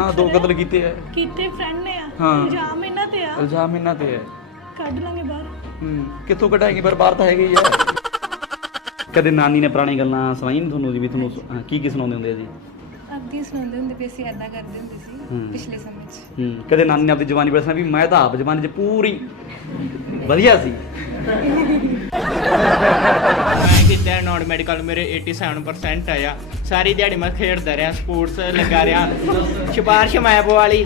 ਹਾਂ ਦੋ ਕਤਲ ਕੀਤੇ ਆ। ਕੀਤੇ ਫਰੈਂਡ ਨੇ ਆ। ਹਾਂ। ਇਲਜ਼ਾਮ ਇਹਨਾਂ ਤੇ ਆ। ਇਲਜ਼ਾਮ ਇਹਨਾਂ ਤੇ ਹੈ ਕੱਢ ਲਾਂਗੇ ਬਾਹਰ। ਹੂੰ ਕਿੱਥੋਂ ਕਢਾਏਗੀ? ਪਰ ਬਾਹਰ ਤਾਂ ਹੈਗੀ ਹੀ ਆ। ਕਦੇ ਨਾਨੀ ਨੇ ਪੁਰਾਣੀ ਗੱਲਾਂ ਸੁਣਾਈਆਂ ਨਹੀਂ ਤੁਹਾਨੂੰ ਜੀ ਵੀ ਤੁਹਾਨੂੰ ਸੁ- ਹਾਂ, ਕੀ ਕੀ ਸੁਣਾਉਂਦੇ ਹੁੰਦੇ ਆ ਜੀ? ਅੱਗੇ ਸੁਣਾਉਂਦੇ ਹੁੰਦੇ ਵੀ ਅਸੀਂ ਐਦਾਂ ਕਰਦੇ ਹੁੰਦੇ ਹੂੰ। ਸੀ ਪਿਛਲੇ ਸਮੇਂ 'ਚ। ਹੂੰ ਕਦੇ ਨਾਨੀ ਨੇ ਆਪਣੀ ਜਵਾਨੀ ਬਰਸਣਾ ਵੀ ਮੈਂ ਤਾਂ ਆਪ ਜਵਾਨੀ 'ਚ ਪੂਰੀ ਵਧੀਆ ਸੀ। ਮੈਂ ਕੀਤਾ ਨਾਨ ਮੈਡੀਕਲ ਮੇਰੇ 87% ਆਇਆ। ਸਾਰੀ ਦਿਹਾੜੀ ਮੈਂ ਖੇਡਦਾ ਰਿਹਾ ਸਪੋਰਟਸ ਲੱਗਾ ਰਿਹਾ। ਸਿਫਾਰਿਸ਼ ਮੈਪ ਵਾਲੀ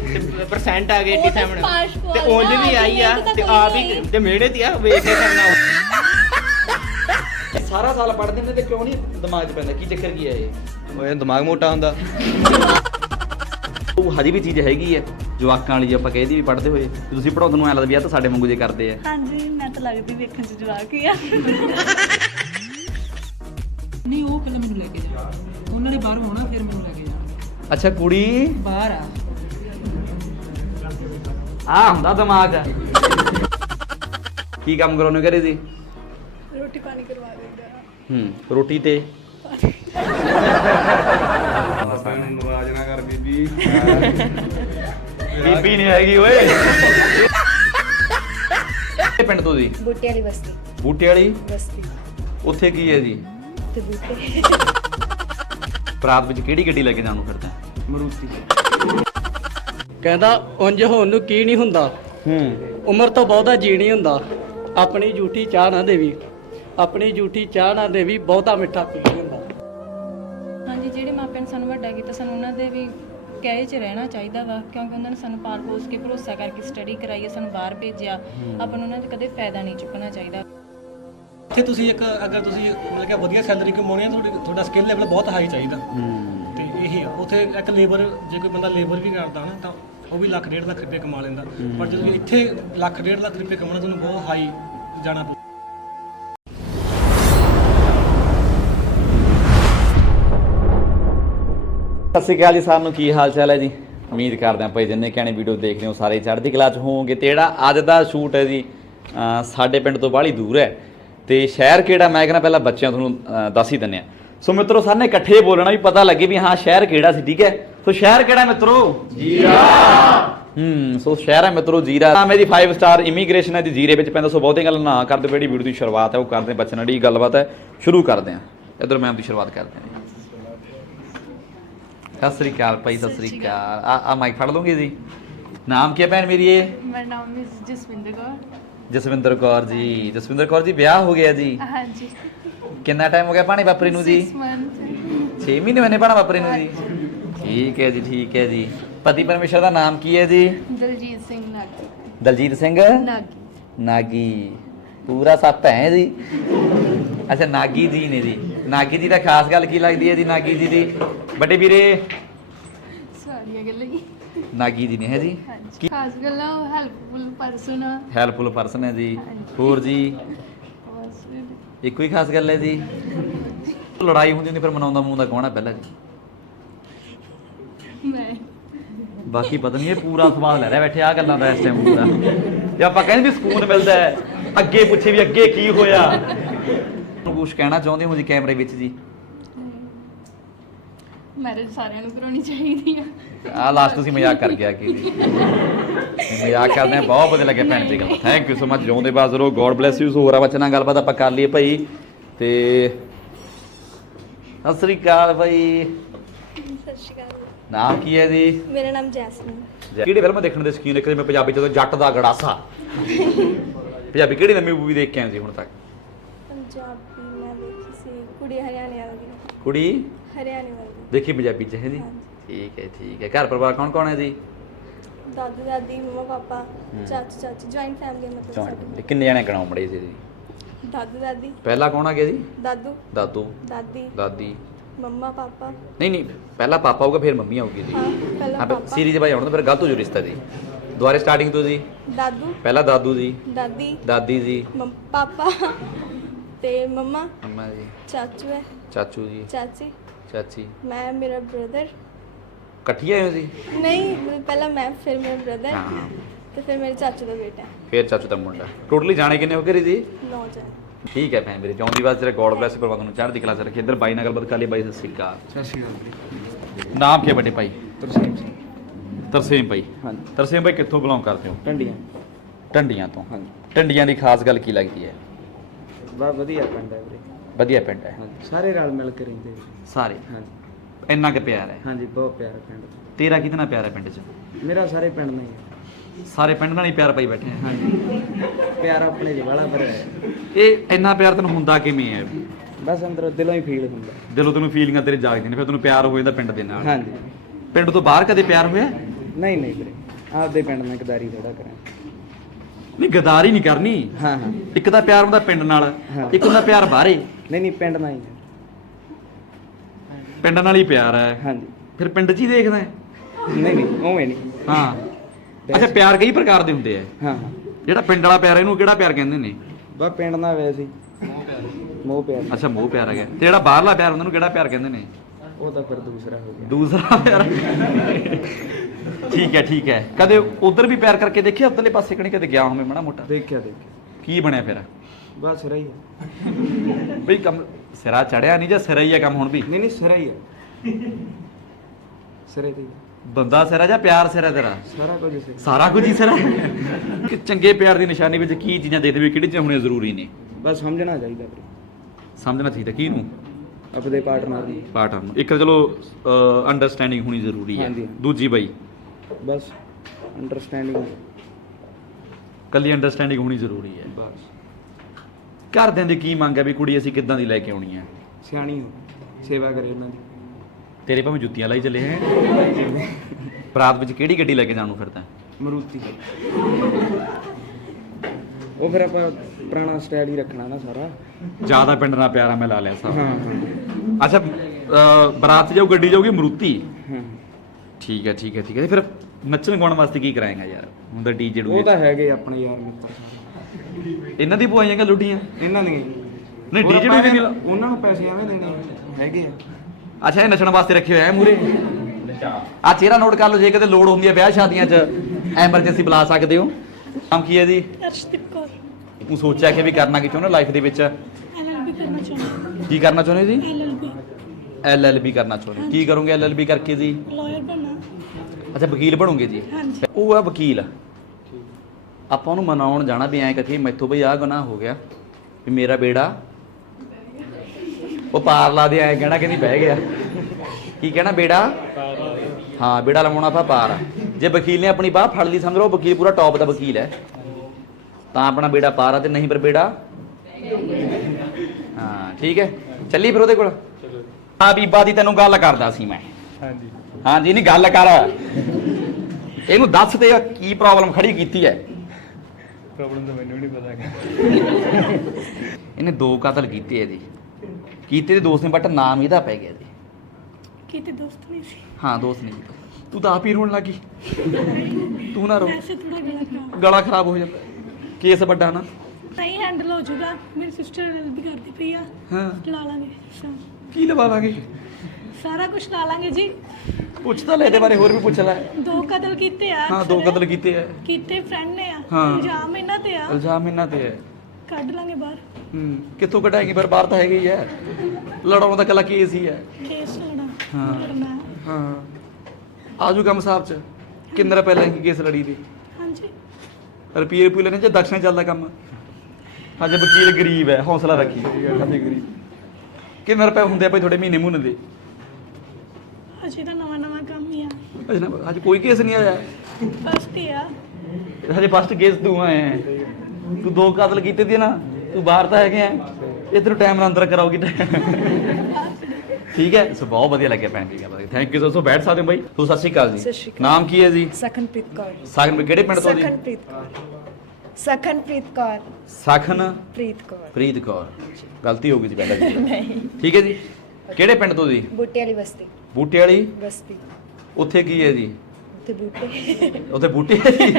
ਪਰਸੈਂਟ ਆ ਗਏ ਉਹ ਤਾਂ 87 ਸਿਫਾਰਿਸ਼ ਤੇ ਉਂਝ ਵੀ ਆਈ ਆ ਤਾਂ ਤੇ ਨਹੀਂ ਹੀ ਤੇ ਮਿਹਨਤ ਆ ਵੇਖ ਕੇ ਕਰਨਾ। ਸਾਰਾ ਸਾਲ ਪੜ੍ਹਦੇ ਨੇ ਤੇ ਕਿਉਂ ਨਹੀਂ ਦਿਮਾਗ 'ਚ ਪੈਂਦਾ? ਕੀ ਚੱਕਰ ਕੀ ਹੈ ਇਹ? ਓਏ ਦਿਮਾਗ ਮੋਟਾ ਹੁੰਦਾ। ਉਹ ਹਜੇ ਵੀ ਚੀਜ਼ ਹੈਗੀ ਹੈ ਜਵਾਕਾਂ ਵਾਲੀ ਜੇ ਆਪਾਂ ਕਹਿ ਦੀ ਵੀ ਪੜ੍ਹਦੇ ਹੋਏ ਤੇ ਤੁਸੀਂ ਪੜਾਉਂਦੇ ਨੂੰ ਐ ਲੱਗਦਾ ਵੀ ਆ ਤਾਂ ਸਾਡੇ ਵਾਂਗੂ ਜੇ ਕਰਦੇ ਆ। ਹਾਂਜੀ ਮੈਂ ਤਾਂ ਲੱਗਦੀ ਵੇਖਣ ਚ ਜਵਾਕ ਹੀ ਆ। ਨਹੀਂ ਉਹ ਪਹਿਲਾਂ ਮੈਨੂੰ ਲੈ ਕੇ ਜਾਣਾ ਉਹਨਾਂ ਨੇ ਬਾਹਰ ਆਉਣਾ ਫਿਰ ਮੈਨੂੰ ਲੈ ਕੇ ਜਾਣਾ। ਅੱਛਾ ਕੁੜੀ? ਬਾਹਰ ਆ। ਆ ਹੁੰਦਾ ਦਿਮਾਗ। ਕੀ ਕੰਮ ਕਰਾਉਣੇ ਘਰੇ ਜੀ? ਰੋਟੀ ਪਾਣੀ ਕਰਵਾ ਦਿੰਦਾ। ਹੂੰ ਰੋਟੀ ਤੇ? ਨਵਾਜ ਨਾ ਕਰ ਬੀਬੀ। ਬੀਬੀ ਨਹੀਂ ਹੈਗੀ ਓਏ। ਇਹ ਪਿੰਡ ਤੋਂ ਜੀ? ਬੂਟੇ ਵਾਲੀ ਬਸਤੀ। ਬੂਟੇ ਵਾਲੀ? ਬਸਤੀ। ਉੱਥੇ ਕੀ ਹੈ ਜੀ? ਤੇ ਬੂਟੇ। ਬਰਾਤ ਵਿੱਚ ਕਿਹੜੀ ਗੱਡੀ ਲੈ ਕੇ ਜਾਣ ਨੂੰ ਫਿਰਦਾ? ਮਰੂਤੀ। ਕਹਿੰਦਾ ਉਂਝ ਹੋਣ ਨੂੰ ਕੀ ਨਹੀਂ ਹੁੰਦਾ। ਹੂੰ। ਉਮਰ ਤੋਂ ਬਹੁਤਾ ਜੀ ਨਹੀਂ ਹੁੰਦਾ। ਆਪਣੀ ਝੂਠੀ ਚਾਹ ਨਾ ਦੇਵੀ। ਆਪਣੀ ਝੂਠੀ ਚਾਹ ਨਾ ਦੇਵੀ ਬਹੁਤਾ ਮਿੱਠਾ ਪੀ ਹੁੰਦਾ। ਹਾਂਜੀ ਜਿਹੜੇ ਮਾਪਿਆਂ ਨੇ ਸਾਨੂੰ ਵੱਡਾ ਕੀਤਾ ਸਾਨੂੰ ਉਹਨਾਂ ਦੇ ਵੀ ਕਹੇ 'ਚ ਰਹਿਣਾ ਚਾਹੀਦਾ ਵਾ ਕਿਉਂਕਿ ਉਹਨਾਂ ਨੇ ਸਾਨੂੰ ਪਾਲ ਪੋਸ ਕੇ ਭਰੋਸਾ ਕਰਕੇ ਸਟੱਡੀ ਕਰਾਈ ਹੈ ਸਾਨੂੰ ਬਾਹਰ ਭੇਜਿਆ ਆਪਾਂ ਨੂੰ ਉਹਨਾਂ ਦਾ ਕਦੇ ਫਾਇਦਾ ਨਹੀਂ ਚੁੱਕਣਾ ਚਾਹੀਦਾ। ਇੱਥੇ ਤੁਸੀਂ ਇੱਕ ਅਗਰ ਤੁਸੀਂ ਮਤਲਬ ਕਿ ਵਧੀਆ ਸੈਲਰੀ ਕਮਾਉਣੀ ਹੈ ਤੁਹਾਡੀ ਤੁਹਾਡਾ ਸਕਿੱਲ ਲੈਵਲ ਬਹੁਤ ਹਾਈ ਚਾਹੀਦਾ। ਤੇ ਇਹ ਆ ਉੱਥੇ ਇੱਕ ਲੇਬਰ ਜੇ ਕੋਈ ਬੰਦਾ ਲੇਬਰ ਵੀ ਕਰਦਾ ਨਾ ਤਾਂ ਉਹ ਵੀ ਲੱਖ ਡੇਢ ਲੱਖ ਰੁਪਏ ਕਮਾ ਲੈਂਦਾ। ਪਰ ਜਦੋਂ ਇੱਥੇ ਲੱਖ ਡੇਢ ਲੱਖ ਰੁਪਏ ਕਮਾਉਣਾ ਤੁਹਾਨੂੰ ਬਹੁਤ ਹਾਈ ਜਾਣਾ ਸਤਿ ਸ਼੍ਰੀ ਅਕਾਲ ਜੀ ਸਾਰਿਆਂ ਨੂੰ ਕੀ ਹਾਲ ਚਾਲ ਹੈ ਜੀ? ਉਮੀਦ ਕਰਦੇ ਹਾਂ ਭਾਈ ਜਿੰਨੇ ਕਹਿਣੇ ਵੀਡੀਓ ਦੇਖ ਰਹੇ ਹੋ ਸਾਰੇ ਚੜ੍ਹਦੀ ਕਲਾ ਚ ਹੋਵੋਗੇ। ਤੇ ਜਿਹੜਾ ਅੱਜ ਦਾ ਸ਼ੂਟ ਹੈ ਜੀ ਸਾਡੇ ਪਿੰਡ ਤੋਂ ਬਾਹਲੀ ਦੂਰ ਹੈ। ਤੇ ਸ਼ਹਿਰ ਕਿਹੜਾ? ਮੈਂ ਕਹਿੰਦਾ ਪਹਿਲਾਂ ਬੱਚਿਆਂ ਤੁਹਾਨੂੰ ਦੱਸ ਹੀ ਦਿੰਨੇ ਆ ਸੋ ਮਿੱਤਰੋ ਸਾਨੇ ਇਕੱਠੇ ਬੋਲਣਾ ਵੀ ਪਤਾ ਲੱਗੇ ਵੀ ਹਾਂ ਸ਼ਹਿਰ ਕਿਹੜਾ ਸੀ ਠੀਕ ਹੈ? ਸੋ ਸ਼ਹਿਰ ਕਿਹੜਾ ਮਿੱਤਰੋ? ਜੀਰਾ। ਹੂੰ ਸੋ ਸ਼ਹਿਰ ਹੈ ਮਿੱਤਰੋ ਜੀਰਾ। ਨਾਮ ਹੈ ਜੀ 5 ਸਟਾਰ ਇਮੀਗ੍ਰੇਸ਼ਨ ਹੈ ਜੀ ਜੀਰੇ ਵਿੱਚ ਪੈਂਦਾ। ਸੋ ਬਹੁਤੀਆਂ ਗੱਲਾਂ ਨਾ ਕਰਦੇ ਜਿਹੜੀ ਵੀਡੀਓ ਦੀ ਸ਼ੁਰੂਆਤ ਹੈ ਉਹ ਕਰਦੇ ਹਾਂ ਬੱਚਿਆਂ ਨਾਲ ਜਿਹੜੀ ਗੱਲਬਾਤ ਹੈ ਸ਼ੁਰੂ ਕਰਦੇ ਹਾਂ। ਇਧਰ ਮੈਮ ਦੀ ਸ਼ੁਰੂਆਤ ਕਰਦੇ ਹਾਂ ਸਤਿ ਸ੍ਰੀ ਅਕਾਲ ਭਾਈ ਸਤਿ ਸ੍ਰੀ ਅਕਾਲ। ਆ ਆ ਮਾਈਕ ਫੜ ਲਓਗੇ ਜੀ? ਨਾਮ ਕੀ ਹੈ ਭੈਣ ਮੇਰੀ ਇਹ? ਮੇਰਾ ਨਾਮ ਮਿਸ ਜਸਵਿੰਦਰ ਕੌਰ। ਜਸਵਿੰਦਰ ਕੌਰ ਜੀ। ਜਸਵਿੰਦਰ ਕੌਰ ਜੀ ਵਿਆਹ ਹੋ ਗਿਆ ਜੀ? ਹਾਂਜੀ। ਕਿੰਨਾ ਟਾਈਮ ਹੋ ਗਿਆ ਪਾਣੀ ਵਾਪਰੀ ਨੂੰ ਜੀ? 6 ਮੰਥ 6 ਮਹੀਨੇ ਹੋਏ ਨੇ ਪਾਣਾ ਵਾਪਰੀ ਨੂੰ ਜੀ? ਠੀਕ ਹੈ ਜੀ ਠੀਕ ਹੈ ਜੀ। ਪਤੀ ਪਰਮੇਸ਼ਰ ਦਾ ਨਾਮ ਕੀ ਹੈ ਜੀ? ਦਲਜੀਤ ਸਿੰਘ ਨਾਗੀ। ਦਲਜੀਤ ਸਿੰਘ? ਨਾਗੀ। ਨਾਗੀ। ਪੂਰਾ ਸੱਤ ਹੈ ਜੀ। ਅੱਛਾ ਨਾਗੀ ਜੀ ਨੇ ਜੀ। ਨਾਗੀ ਜੀ ਦਾ ਖਾਸ ਗੱਲ ਕੀ ਲੱਗਦੀ ਹੈ ਜੀ ਨਾਗੀ ਜੀ ਦੀ? ਵੱਡੇ ਵੀਰੇ ਸਾਰੀਆਂ ਗੱਲਾਂ ਹੀ। ਨਾਗੀ ਜੀ ਨੇ ਹੈ ਜੀ? ਹਾਂਜੀ ਖਾਸ ਗੱਲਾਂ ਉਹ ਹੈਲਪਫੁਲ ਪਰਸਨ ਆ। ਹੈਲਪਫੁਲ ਪਰਸਨ ਹੈ ਜੀ। ਹੋਰ ਜੀ? ਬਸ ਇੱਕੋ ਹੀ ਖਾਸ ਗੱਲ ਹੈ ਜੀ। ਲੜਾਈ ਹੁੰਦੀ ਹੁੰਦੀ ਫਿਰ ਮਨਾਉਂਦਾ ਮੂੰਦਾ ਕੌਣ ਪਹਿਲਾਂ ਜੀ? ਮੈਂ। ਬਾਕੀ ਪਤਾ ਨਹੀਂ ਇਹ ਪੂਰਾ ਸਵਾਦ ਲੈ ਰਿਹਾ ਬੈਠੇ ਆ ਗੱਲਾਂ ਦਾ ਇਸ ਟਾਈਮ ਪੂਰਾ। ਜੇ ਆਪਾਂ ਕਹਿੰਦੇ ਵੀ ਸਕੂਨ ਮਿਲਦਾ ਹੈ ਅੱਗੇ ਪੁੱਛੇ ਵੀ ਅੱਗੇ ਕੀ ਹੋਇਆ? ਕੁਝ ਕਹਿਣਾ ਚਾਹੁੰਦੇ ਹੋ ਜੀ ਕੈਮਰੇ ਵਿੱਚ ਜੀ? ਮੈਰਿਜ ਸਾਰਿਆਂ ਨੂੰ ਕਰਾਉਣੀ ਚਾਹੀਦੀ ਆ। ਆ ਲਾਸਟ ਤੁਸੀਂ ਮਜ਼ਾਕ ਕਰ ਗਿਆ ਕਿ ਜੀ। ਮਜ਼ਾਕ ਕਰਦੇ ਆ ਬਹੁਤ ਵਧੀਆ ਲੱਗਿਆ ਭੈਣ ਜੀ ਗੱਲ। ਥੈਂਕ ਯੂ ਸੋ ਮਚ ਜਿਉਂਦੇ ਬਾਜ਼ ਰਹੋ ਗੋਡ ਬlesਸ ਯੂ ਸੋ ਹੋਰਾਂ ਬੱਚਿਆਂ ਨਾਲ ਗੱਲਬਾਤ ਆਪਾਂ ਕਰ ਲਈਏ ਭਾਈ। ਤੇ ਸਤਿ ਸ੍ਰੀ ਅਕਾਲ ਭਾਈ। ਸਤਿ ਸ਼੍ਰੀ ਅਕਾਲ ਨਾਮ ਕੀ ਹੈ ਜੀ? ਮੇਰਾ ਨਾਮ ਜੈਸਮੀਨ। ਕਿਹੜੀ ਫਿਲਮ ਦੇਖਣ ਦੇ ਸ਼ੌਕੀਨ ਇੱਕ ਮੈਂ ਪੰਜਾਬੀ ਜਦੋਂ ਜੱਟ ਦਾ ਗੜਾਸਾ। ਪੰਜਾਬੀ ਕਿਹੜੀ ਨਵੀਂ ਮੂਵੀ ਦੇਖ ਕੇ ਆਏ ਸੀ ਹੁਣ ਤੱਕ? ਪੰਜਾਬੀ ਮੈਂ ਦੇਖੀ ਸੀ ਕੁੜੀ ਹਰਿਆਣੇ ਵਾਲੀ। ਕੁੜੀ? ਹਰਿਆਣੇ ਵਾਲੀ। ਦੇਖੀ ਪੰਜਾਬੀ ਚ ਹੈ ਜੀ? ਠੀਕ ਹੈ ਠੀਕ ਹੈ। ਘਰ ਪਰਿਵਾਰ ਕੌਣ ਕੌਣ ਹੈ ਜੀ? ਦਾਦੂ ਦਾਦੀ ਮੰਮਾ ਪਾਪਾ ਚਾਚੂ ਚਾਚੀ ਜੁਆਇੰਟ ਫੈਮਿਲੀ ਮਤਲਬ ਸਾਡੀ ਕਿੰਨੇ ਜਣੇ ਗਣਾਉ ਮੜੇ ਸੀ ਜੀ? ਦਾਦੂ ਦਾਦੀ। ਪਹਿਲਾ ਕੌਣ ਆ ਗਿਆ ਜੀ? ਦਾਦੂ। ਦਾਦੂ। ਦਾਦੀ। ਦਾਦੀ। ਮੰਮਾ ਪਾਪਾ। ਨਹੀਂ ਨਹੀਂ ਪਹਿਲਾ ਪਾਪਾ ਹੋਊਗਾ ਫਿਰ ਮੰਮੀ ਆਊਗੀ ਜੀ। ਹਾਂ ਪਹਿਲਾਂ ਹਾਂ ਪਾਪਾ। ਸੀਰੀਜ਼ ਬਾਈ ਆਉਣਾ ਤਾਂ ਫਿਰ ਗਲਤ ਹੋ ਜੂ ਰਿਸ਼ਤਾ ਜੀ। ਦੁਬਾਰੇ ਸਟਾਰਟਿੰਗ ਤੋਂ ਜੀ। ਦਾਦੂ। ਪਹਿਲਾ ਦਾਦੂ ਜੀ। ਦਾਦੀ। ਦਾਦੀ ਜੀ। ਮੰਮ- ਪਾਪਾ। ਤੇ ਮੰਮਾ? ਅੰਮਾ ਜੀ। ਚਾਚੂ ਹੈ। ਚਾਚੂ ਜੀ। ਚਾਚੀ? ਚਾਚੀ। ਮੈਂ ਮੇਰਾ ਬ੍ਰਦਰ ਇਕੱਠੀ ਆਏ ਹੋ ਜੀ ਨਹੀਂ ਪਹਿਲਾਂ ਮੈਂ ਫਿਰ ਮੇਰਾ ਬ੍ਰਦਰ ਹਾਂ ਤੇ ਫਿਰ ਮੇਰੇ ਚਾਚੂ ਦਾ ਬੇਟਾ। ਫਿਰ ਚਾਚੂ ਦਾ ਮੁੰਡਾ। ਟੋਟਲੀ ਜਾਣੇ ਕਿੰਨੇ ਹੋ ਗਏ ਜੀ? ਨੌ ਜਣ ਠੀਕ ਹੈ ਭੈਣ ਮੇਰੇ ਚੌਂਦੀ ਵਾਰ ਤੇਰੇ ਗੋਡ ਬlesਸ ਪਰਵਾਹ ਨੂੰ ਚੜ੍ਹਦੀ ਕਲਾ ਚ ਰੱਖੇ। ਇੱਧਰ ਬਾਈ ਨਾਲ ਗੱਲਬਾਤ ਕਰ ਲਈ ਬਾਈ ਸਤਿ ਸ੍ਰੀ ਅਕਾਲ। ਸਤਿ ਸ਼੍ਰੀ ਅਕਾਲ ਨਾਮ ਕੀ ਹੈ ਵੱਡੇ ਭਾਈ? ਤਰਸੀਮ ਸਿੰਘ। ਤਰਸੇਮ ਭਾਈ। ਹਾਂਜੀ। ਤਰਸੇਮ ਭਾਈ ਕਿੱਥੋਂ ਬਿਲੋਂਗ ਕਰਦੇ ਹੋ? ਟੰਡੀਆਂ। ਟੰਡੀਆਂ ਤੋਂ। ਹਾਂਜੀ। ਟੰਡੀਆਂ ਦੀ ਖਾਸ ਗੱਲ ਕੀ ਲੱਗਦੀ ਹੈ? ਬਾ ਵਧੀਆ ਪਿੰਡ ਹੈ ਵੀਰੇ। ਵਧੀਆ ਪਿੰਡ ਹੈ। ਹਾਂਜੀ ਸਾਰੇ ਰਲ ਮਿਲ ਕੇ ਰਹਿੰਦੇ ਵੀਰੇ। ਸਾਰੇ। ਹਾਂਜੀ। ਇੰਨਾ ਕੁ ਪਿਆਰ ਹੈ। ਹਾਂਜੀ ਬਹੁਤ ਪਿਆਰਾ ਪਿੰਡ। ਤੇਰਾ ਕਿਹਦੇ ਨਾਲ ਪਿਆਰ ਹੈ ਪਿੰਡ 'ਚ? ਮੇਰਾ ਸਾਰੇ ਪਿੰਡ ਨਾਲ ਹੀ ਹੈ। ਸਾਰੇ ਪਿੰਡ ਨਾਲ ਹੀ ਪਿਆਰ ਪਾਈ ਬੈਠੇ ਆ ਹਾਂਜੀ। ਪਿਆਰ ਆਪਣੇ ਜਵਾਲਾ ਪਰ ਹੈ। ਇਹ ਇੰਨਾ ਪਿਆਰ ਤੈਨੂੰ ਹੁੰਦਾ ਕਿਵੇਂ ਹੈ? ਬਸ ਅੰਦਰੋਂ ਦਿਲੋਂ ਹੀ ਫੀਲ ਹੁੰਦਾ। ਦਿਲੋਂ ਤੈਨੂੰ ਫੀਲਿੰਗਾਂ ਤੇਰੇ ਜਾਗਦੀਆਂ ਨੇ ਫਿਰ ਤੈਨੂੰ ਪਿਆਰ ਹੋ ਜਾਂਦਾ ਪਿੰਡ ਦੇ ਨਾਲ। ਹਾਂਜੀ। ਪਿੰਡ ਤੋਂ ਬਾਹਰ ਕਦੇ ਪਿਆਰ ਹੋਇਆ? ਨਹੀਂ ਨਹੀਂ ਵੀਰੇ। ਆਪਦੇ ਪਿੰਡ ਨਾਲ ਗਦਾਰੀ ਥੋੜਾ ਕਰਾਂ ਨਹੀਂ ਗਦਾਰੀ ਨਹੀਂ ਕਰਨੀ। ਹਾਂ ਹਾਂ। ਇੱਕ ਤਾਂ ਪਿਆਰ ਹੁੰਦਾ ਪਿੰਡ ਨਾਲ। ਇੱਕ ਹੁੰਦਾ ਪਿਆਰ ਬਾਹਰੇ। ਨਹੀਂ ਨਹੀਂ ਪਿੰਡ ਨਾਲ ਹੀ। ਪਿੰਡ ਨਾਲ ਹੀ ਪਿਆਰ ਹੈ। ਹਾਂਜੀ। ਫਿਰ ਪਿੰਡ 'ਚ ਹੀ ਦੇਖਦਾ ਹੈ। ਨਹੀਂ ਨਹੀਂ ਉਵੇਂ ਨਹੀਂ। ਹਾਂ। ਅੱਛਾ ਪਿਆਰ ਕਈ ਪ੍ਰਕਾਰ ਦੇ ਹੁੰਦੇ ਆ। ਹਾਂ। ਹਾਂ ਜਿਹੜਾ ਪਿੰਡ ਵਾਲਾ ਪਿਆਰ ਇਹਨੂੰ ਕਿਹੜਾ ਪਿਆਰ ਕਹਿੰਦੇ ਨੇ? ਬਾ ਪਿੰਡ ਨਾਲ ਵੈਸੇ ਮੋਹ ਪਿਆਰ। ਅੱਛਾ ਮੋਹ ਪਿਆਰ ਹੈਗਾ। ਤੇ ਜਿਹੜਾ ਬਾਹਰਲਾ ਪਿਆਰ ਹੁੰਦਾ ਉਹਨੂੰ ਕਿਹੜਾ ਪਿਆਰ ਕਹਿੰਦੇ ਨੇ? ਉਹ ਤਾਂ ਫਿਰ ਦੂਸਰਾ ਹੋ ਗਿਆ। ਦੂਸਰਾ ਪਿਆਰ। ਠੀਕ ਹੈ ਠੀਕ ਹੈ। ਕਦੇ ਉਧਰ ਵੀ ਪਿਆਰ ਕਰਕੇ ਦੇਖਿਆ ਉਧਰਲੇ ਪਾਸੇ ਕਣੀ ਕਦੇ ਗਿਆ ਹੋਵੇਂ ਮਣਾ ਮੋਟਾ? ਦੇਖਿਆ ਦੇਖਿਆ। ਕੀ ਬਣਿਆ ਫਿਰ? ਬਸ ਰਹੀ ਹੈ ਬਈ ਕੰਮ ਸਿਰਾ ਚੜਿਆ ਨਹੀਂ ਜਾਂ ਸਿਰਾ ਹੀ ਹੈ ਕੰਮ ਹੁਣ ਵੀ? ਨਹੀਂ ਨਹੀਂ ਸਿਰਾ ਹੀ ਹੈ ਸਿਰੇ ਤੇ ਹੀ ਹੈ। ਬੰਦਾ ਸਿਰਾ ਜਾਂ ਪਿਆਰ ਸਿਰਾ ਤੇਰਾ? ਸਾਰਾ ਕੁਝ ਸਿਰੇ। ਸਾਰਾ ਕੁਝ ਹੀ ਸਿਰਾ। ਕਿ ਚੰਗੇ ਪਿਆਰ ਦੀ ਨਿਸ਼ਾਨੀ ਵਿੱਚ ਕੀ ਚੀਜ਼ਾਂ ਦੇਖਦੇ ਵੀ ਕਿਹੜੀ ਚੀਜ਼ਾਂ ਹੋਣੀਆਂ ਜ਼ਰੂਰੀ ਨੇ? ਬਸ ਸਮਝਣਾ ਚਾਹੀਦਾ ਵੀਰੇ ਸਮਝਣਾ ਚਾਹੀਦਾ ਕੀ ਨੂੰ ਆਪਣੇ ਪਾਰਟਨਰ ਨੂੰ। ਪਾਰਟਨਰ ਨੂੰ। ਇੱਕ ਤਾਂ ਚਲੋ ਅੰਡਰਸਟੈਂਡਿੰਗ ਹੋਣੀ ਜ਼ਰੂਰੀ ਹੈ। ਹਾਂਜੀ। ਦੂਜੀ ਬਈ ਬਸ ਅੰਡਰਸਟੈਂਡਿੰਗ ਕੱਲੀ ਅੰਡਰਸਟੈਂਡਿੰਗ ਹੋਣੀ ਜ਼ਰੂਰੀ ਹੈ। ਬਸ। ਘਰਦਿਆਂ ਦੀ ਕੀ ਮੰਗ ਹੈ ਵੀ ਕੁੜੀ ਅਸੀਂ ਕਿੱਦਾਂ ਦੀ ਲੈ ਕੇ ਆਉਣੀ ਹੈ? ਸਿਆਣੀ ਹੋ। ਸੇਵਾ ਕਰੇ ਉਹਨਾਂ ਦੀ। ਤੇਰੇ ਭਾਵੇਂ ਜੁੱਤੀਆਂ ਲਾਈ ਚੱਲੇ ਹੈ। ਬਰਾਤ ਵਿੱਚ ਕਿਹੜੀ ਗੱਡੀ ਲੈ ਕੇ ਜਾਣ ਨੂੰ ਫਿਰਦਾ ਮਰੂਤੀ। ਉਹ ਫਿਰ ਆਪਾਂ ਪੁਰਾਣਾ ਸਟਾਈਲ ਹੀ ਰੱਖਣਾ ਨਾ ਸਾਰਾ। ਜ਼ਿਆਦਾ ਪਿੰਡ ਨਾਲ ਪਿਆਰਾ ਮੈਂ ਲਾ ਲਿਆ ਸਾਹਿਬ ਹਾਂ। ਅੱਛਾ ਅਹ, ਬਰਾਤ 'ਚ ਜਾਊ ਗੱਡੀ ਜਾਊਗੀ ਮਰੂਤੀ? ਹਾਂ। ਠੀਕ ਹੈ ਠੀਕ ਹੈ ਠੀਕ ਹੈ। ਤੇ ਫਿਰ ਨੱਚਣ ਗਾਉਣ ਵਾਸਤੇ ਕੀ ਕਰਾਏਗਾ ਯਾਰ? ਤਾਂ ਡੀਜੇ ਉਹ ਤਾਂ ਹੈਗੇ ਆਪਣੇ ਯਾਰ ਮਿੱਤਰ। ਇਹਨਾਂ ਦੀ ਪਵਾਈਆਂ ਕਿ ਲੁੱਡੀਆਂ? ਇਹਨਾਂ ਦੀਆਂ। ਨਹੀਂ, ਹੋਰ DJ ਆਪਾਂ ਵੀ ਉਹਨਾਂ ਨੂੰ ਪੈਸੇ ਐਵੇਂ ਦੇਣੇ ਆ। ਹੈਗੇ ਆ। ਅੱਛਾ ਇਹ ਨੱਚਣ ਵਾਸਤੇ ਰੱਖੇ ਹੋਏ ਆ ਮੂਰੇ। ਆ ਚਿਹਰਾ ਨੋਟ ਕਰ ਲਓ ਜੇ ਕਿਤੇ ਲੋੜ ਹੁੰਦੀ ਹੈ ਵਿਆਹ ਸ਼ਾਦੀਆਂ 'ਚ ਐਮਰਜੈਂਸੀ ਬੁਲਾ ਸਕਦੇ ਹੋ। ਨਾਮ ਕੀ ਹੈ ਜੀ? ਅਰਸ਼ਦੀਪ ਕੌਰ। ਤੂੰ ਸੋਚਿਆ ਕਿ ਵੀ ਕਰਨਾ ਕੀ ਚਾਹੁੰਦਾ ਲਾਈਫ ਦੇ ਵਿੱਚ? ਐਲਐਲਬੀ ਕਰਨਾ ਚਾਹੁੰਦੀ। ਕੀ ਕਰਨਾ ਚਾਹੁੰਦੇ ਜੀ? ਐਲਐਲਬੀ। ਐਲਐਲਬੀ ਕਰਨਾ ਚਾਹੁੰਦੇ ਕੀ ਕਰੋਗੇ ਐਲਐਲਬੀ ਕਰਕੇ ਜੀ? ਲਾਇਰ ਬਣਨਾ। ਅੱਛਾ ਵਕੀਲ ਬਣੋਗੇ ਜੀ? ਹਾਂਜੀ। ਉਹ ਆ ਵਕੀਲ। ਆਪਾਂ ਉਹਨੂੰ ਮਨਾਉਣ ਜਾਣਾ ਵੀ ਐਂ ਕਹੀ ਮੈਥੋਂ ਬਈ ਆਹ ਗੁਨਾਹ ਹੋ ਗਿਆ ਵੀ ਮੇਰਾ ਬੇੜਾ ਉਹ ਪਾਰ ਲਾ ਦੇ ਐਂ ਕਹਿਣਾ ਕਿ ਨਹੀਂ ਬਹਿ ਗਿਆ। ਕੀ ਕਹਿਣਾ ਬੇੜਾ? ਹਾਂ ਬੇੜਾ ਲਵਾਉਣਾ ਆਪਾਂ ਪਾਰ ਜੇ ਵਕੀਲ ਨੇ ਆਪਣੀ ਬਾਹ ਫੜ ਲਈ ਸਮਝ ਲਓ ਵਕੀਲ ਪੂਰਾ ਟੌਪ ਦਾ ਵਕੀਲ ਹੈ। ਤਾਂ ਆਪਣਾ ਬੇੜਾ ਪਾਰ ਆ ਤੇ ਨਹੀਂ ਪਰ ਬੇੜਾ? ਹਾਂ ਠੀਕ ਹੈ। ਚੱਲੀ ਫਿਰ ਉਹਦੇ ਕੋਲ? ਆ ਬੀਬਾ ਦੀ ਤੈਨੂੰ ਗੱਲ ਕਰਦਾ ਸੀ ਮੈਂ। ਹਾਂਜੀ। ਹਾਂਜੀ ਨਹੀਂ ਗੱਲ ਕਰ। ਇਹਨੂੰ ਦੱਸ ਤੇ ਕੀ ਪ੍ਰੋਬਲਮ ਖੜੀ ਕੀਤੀ ਹੈ ਪ੍ਰੋਬਲਮ ਤਾਂ ਮੈਨੂੰ ਨਹੀਂ ਪਤਾ ਇਹਨੇ ਦੋ ਕਤਲ ਕੀਤੇ ਇਹਦੇ। ਕੀਤੇ ਤੇ ਦੋਸਤ ਨੇ ਬਟ ਨਾਮ ਇਹਦਾ ਪੈ ਗਿਆ ਜੀ ਕਿਤੇ ਦੋਸਤ ਨਹੀਂ ਸੀ। ਹਾਂ ਦੋਸਤ ਨਹੀਂ। ਤੂੰ ਤਾਂ ਆਪ ਹੀ ਰੋਣ ਲੱਗੀ। ਤੂੰ ਨਾ ਰੋ। ਥੋੜਾ ਗਲਾ ਖਰਾਬ ਗਲਾ ਖਰਾਬ ਹੋ ਜਾਂਦਾ ਕੇਸ ਵੱਡਾ ਨਾ। ਨਹੀਂ ਹੈਂਡਲ ਹੋ ਜਾਊਗਾ। ਮੇਰੀ ਸਿਸਟਰ ਐਲਐਲਬੀ ਕਰਦੀ ਪਈ ਆ। ਹਾਂ। ਲਾ ਲਾਂਗੇ। ਕੀ ਲਵਾ ਲਾਂਗੇ? ਸਾਰਾ ਕੁਝ ਲਾ ਲਾਂਗੇ ਜੀ। ਪੁੱਛ ਤਾਂ ਲੈ ਇਹਦੇ ਬਾਰੇ ਹੋਰ ਵੀ ਪੁੱਛ ਲੈ। ਦੋ ਕਤਲ ਕੀਤੇ ਆ ਹਾਂ ਦੋ ਕਤਲ ਕੀਤੇ ਐ ਕੀਤੇ ਫਰੈਂਡ ਨੇ ਆ। ਹਾਂ। ਇਲਜ਼ਾਮ ਇਹਨਾਂ ਤੇ ਆ। ਇਲਜ਼ਾਮ ਇਹਨਾਂ ਤੇ ਹੈ ਕੱਢ ਲਾਂਗੇ ਬਾਹਰ। ਹੂੰ ਕਿੱਥੋਂ ਕਢਾਏਗੀ? ਪਰ ਬਾਹਰ ਤਾਂ ਹੈਗੀ ਹੈ ਲੜਾਉਣ ਦਾ ਕੱਲਾ ਕੇਸ ਹੀ ਹੈ ਕੇਸ ਲੜਾ ਹਾਂ। ਲੜਨਾ ਹਾਂ। ਆਜੂ ਕੰਮ ਸਾਹਿਬ ਚ। ਕਿੰਨੇ ਰੁਪਏ ਲੈਂਗੀ ਕੇਸ ਲੜੀ ਦੀ? ਹਾਂਜੀ। ਰੁਪਈਏ ਰੁਪਈਏ ਲੈਣੇ ਜਾਂ ਦਕਸ਼ਨਾ ਚੱਲਦਾ ਕੰਮ? ਹਜੇ ਵਕੀਲ ਗਰੀਬ ਹੈ ਹੌਸਲਾ ਰੱਖੀ। ਹਜੇ ਗਰੀਬ। ਕਿੰਨੇ ਰੁਪਏ ਹੁੰਦੇ ਆ ਭਾਈ ਤੁਹਾਡੇ ਮਹੀਨੇ ਮੂਹਨੇ ਦੇ? ਅਜੇ ਤਾਂ ਨਵਾਂ ਨਵਾਂ ਕੰਮ ਹੀ ਆ। ਅਜੇ ਨਾ- ਹਜੇ ਕੋਈ ਕੇਸ ਨਹੀਂ ਆਇਆ। ਫਸਟ ਹੀ ਆ। ਹਜੇ ਫਸਟ ਕੇਸ ਤੂੰ ਆਇਆ ਹੈ। ਤੂੰ ਦੋ ਕਤਲ ਕੀਤੇ ਦੀ ਨਾ ਤੂੰ ਬਾਹਰ ਤਾਂ ਹੈਗੇ ਆ। ਇਧਰ ਟਾਈਮ ਨਾਲ ਅੰਦਰ ਕਰਾਓਗੀ ਠੀਕ ਹੈ ਸੋ ਬਹੁਤ ਵਧੀਆ ਲੱਗਿਆ ਭੈਣ ਜੀ ਗੱਲ ਥੈਂਕ ਯੂ ਸੋ ਸੋ ਬੈਠ ਸਕਦੇ ਹੋ ਬਾਈ। ਤੂੰ ਸਤਿ ਸ਼੍ਰੀ ਅਕਾਲ ਜੀ। ਸਤਿ ਸ਼੍ਰੀ ਅਕਾਲ। ਨਾਮ ਕੀ ਹੈ ਜੀ? ਸਖਨਪ੍ਰੀਤ ਕੌਰ। ਸਾਗਨ ਕਿਹੜੇ ਪਿੰਡ ਤੋਂ ਜੀ? ਸਖਨਪ੍ਰੀਤ ਕੌਰ। ਸਖਨਪ੍ਰੀਤ ਕੌਰ। ਸਖਨ ਪ੍ਰੀਤ ਕੌਰ। ਪ੍ਰੀਤ ਕੌਰ। ਗਲਤੀ ਹੋ ਗਈ ਜੀ ਪਹਿਲਾਂ ਜੀ। ਠੀਕ ਹੈ ਜੀ। ਕਿਹੜੇ ਪਿੰਡ ਤੋਂ ਜੀ? ਬੂਟੇ ਵਾਲੀ ਬਸਤੀ। ਬੂਟੇ ਵਾਲੀ? ਬਸਤੀ। ਉੱਥੇ ਕੀ ਹੈ ਜੀ? ਤੇ ਬੂਟੇ। ਉੱਥੇ ਬੂਟੇ ਹੈ ਜੀ?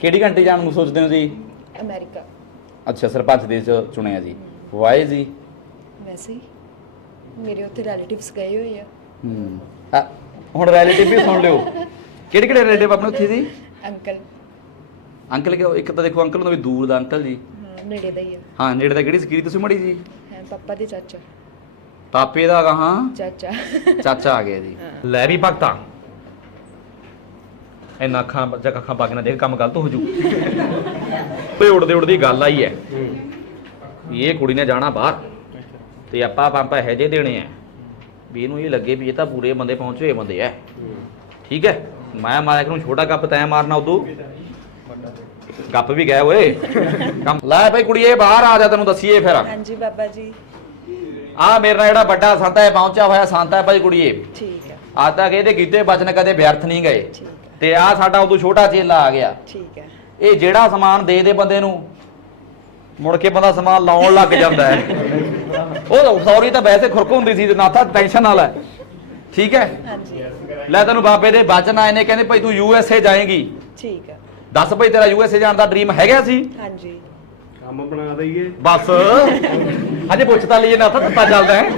ਕਿਹੜੀ ਘੰਟੇ ਜਾਣ ਨੂੰ ਸੋਚਦੇ ਹੋ ਜੀ? ਅਮਰੀਕਾ। ਅੱਛਾ ਸਰਪੰਚ ਦੇ ਚ ਚੁਣਿਆ ਜੀ। ਵਾਏ ਜੀ? ਵੈਸੇ ਹੀ। ਮੇਰੇ ਉੱਥੇ ਰਿਲੇਟਿਵਸ ਗਏ ਹੋਏ ਆ। ਹੂੰ। ਆ, ਹੁਣ ਰਿਲੇਟਿਵ ਵੀ ਸੁਣ ਲਿਓ। ਕਿਹੜੇ ਕਿਹੜੇ ਰਿਲੇਟਿਵ ਆਪਣੇ ਉੱਥੇ ਜੀ? ਅੰਕਲ। ਅੰਕਲ ਕਿ ਇੱਕ ਤਾਂ ਦੇਖੋ ਅੰਕਲ ਹੁੰਦਾ ਵੀ ਦੂਰ ਦਾ ਅੰਕਲ ਜੀ। ਹਾਂ ਨੇੜੇ ਦਾ ਹੀ ਆ। ਹਾਂ ਨੇੜੇ ਦਾ ਕਿਹੜੀ ਸਕਰੀ ਤੁਸੀਂ ਮੜੀ ਜੀ। ਹੈ ਪਾਪਾ ਦੇ ਚਾਚਾ। ਪਾਪੇ ਦਾ ਹਾਂ ਚਾਚਾ। ਚਾਚਾ ਆ ਗਿਆ ਜੀ। ਲੈ ਵੀ ਭਗਤਾ। ਇੰਨਾ ਅੱਖਾਂ ਜਾਂ ਅੱਖਾਂ ਪਾ ਕੇ ਨਾ ਦੇਖ ਕੰਮ ਗਲਤ ਹੋ ਜੂ। ਓਏ ਉੜਦੇ ਉੜਦੀ ਗੱਲ ਆਈ ਐ ਵੀ ਇਹ ਕੁੜੀ ਨੇ ਜਾਣਾ ਬਾਹਰ। ਤੇ ਆਪਾਂ ਪੰਪ ਇਹੋ ਜਿਹੇ ਦੇਣੇ ਆ ਵੀ ਇਹਨੂੰ ਇਹ ਲੱਗੇ ਵੀ ਇਹ ਤਾਂ ਪੂਰੇ ਬੰਦੇ ਪਹੁੰਚੇ ਹੋਏ ਬੰਦੇ ਐ ਠੀਕ ਹੈ? ਮੈਂ ਮਾਰਿਆ ਕਰੂੰ ਛੋਟਾ ਕੱਪ ਤੈਂ ਮਾਰਨਾ ਉਦੋਂ। ਗੱਪ ਵੀ ਗਏ ਓਏ ਲੈ ਭਾਈ ਕੁੜੀਏ ਬਾਹਰ ਆ ਜਾ ਤੈਨੂੰ ਦੱਸੀਏ ਫਿਰ। ਹਾਂਜੀ ਬਾਬਾ ਜੀ। ਆ ਮੇਰੇ ਨਾਲ ਜਿਹੜਾ ਵੱਡਾ ਸੰਤ ਹੈ ਪਹੁੰਚਿਆ ਹੋਇਆ ਸੰਤ ਹੈ ਭਾਈ ਕੁੜੀਏ। ਠੀਕ ਹੈ। ਅੱਜ ਤੱਕ ਇਹਦੇ ਕੀਤੇ ਬਚਨ ਕਦੇ ਵਿਅਰਥ ਨਹੀਂ ਗਏ। ਤੇ ਆ ਸਾਡਾ ਉਦੋਂ ਛੋਟਾ ਚੇਲਾ ਆ ਗਿਆ। ਠੀਕ ਹੈ। ਇਹ ਜਿਹੜਾ ਸਮਾਨ ਦੇ ਦੇ ਬੰਦੇ ਨੂੰ ਮੁੜ ਕੇ ਬੰਦਾ ਸਮਾਨ ਲਾਉਣ ਲੱਗ ਜਾਂਦਾ ਹੈ। ਉਹ ਸੌਰੀ ਤਾਂ ਵੈਸੇ ਖੁਰਕ ਹੁੰਦੀ ਸੀ ਤੇ ਨਾ ਤਾਂ ਟੈਨਸ਼ਨ ਨਾਲ ਹੈ। ਠੀਕ ਹੈ? ਹਾਂਜੀ। ਲੈ ਤੈਨੂੰ ਬਾਬੇ ਦੇ ਬਚਨ ਆਏ ਨੇ ਕਹਿੰਦੇ ਭਾਈ ਤੂੰ ਯੂ ਐਸ ਏ ਜਾਏਂਗੀ। ਠੀਕ ਹੈ। ਦੱਸ ਭਾਈ ਤੇਰਾ ਯੂ ਐਸ ਏ ਜਾਣ ਦਾ ਡ੍ਰੀਮ ਹੈਗਾ ਸੀ? ਹਾਂਜੀ। ਕੰਮ ਬਣਾ ਦਈਏ। ਬਸ। ਅਜੇ ਪੁੱਛ ਤਾਂ ਲਈਏ ਨਾ ਤਾਂ ਪਤਾ ਚੱਲਦਾ ਹੈ।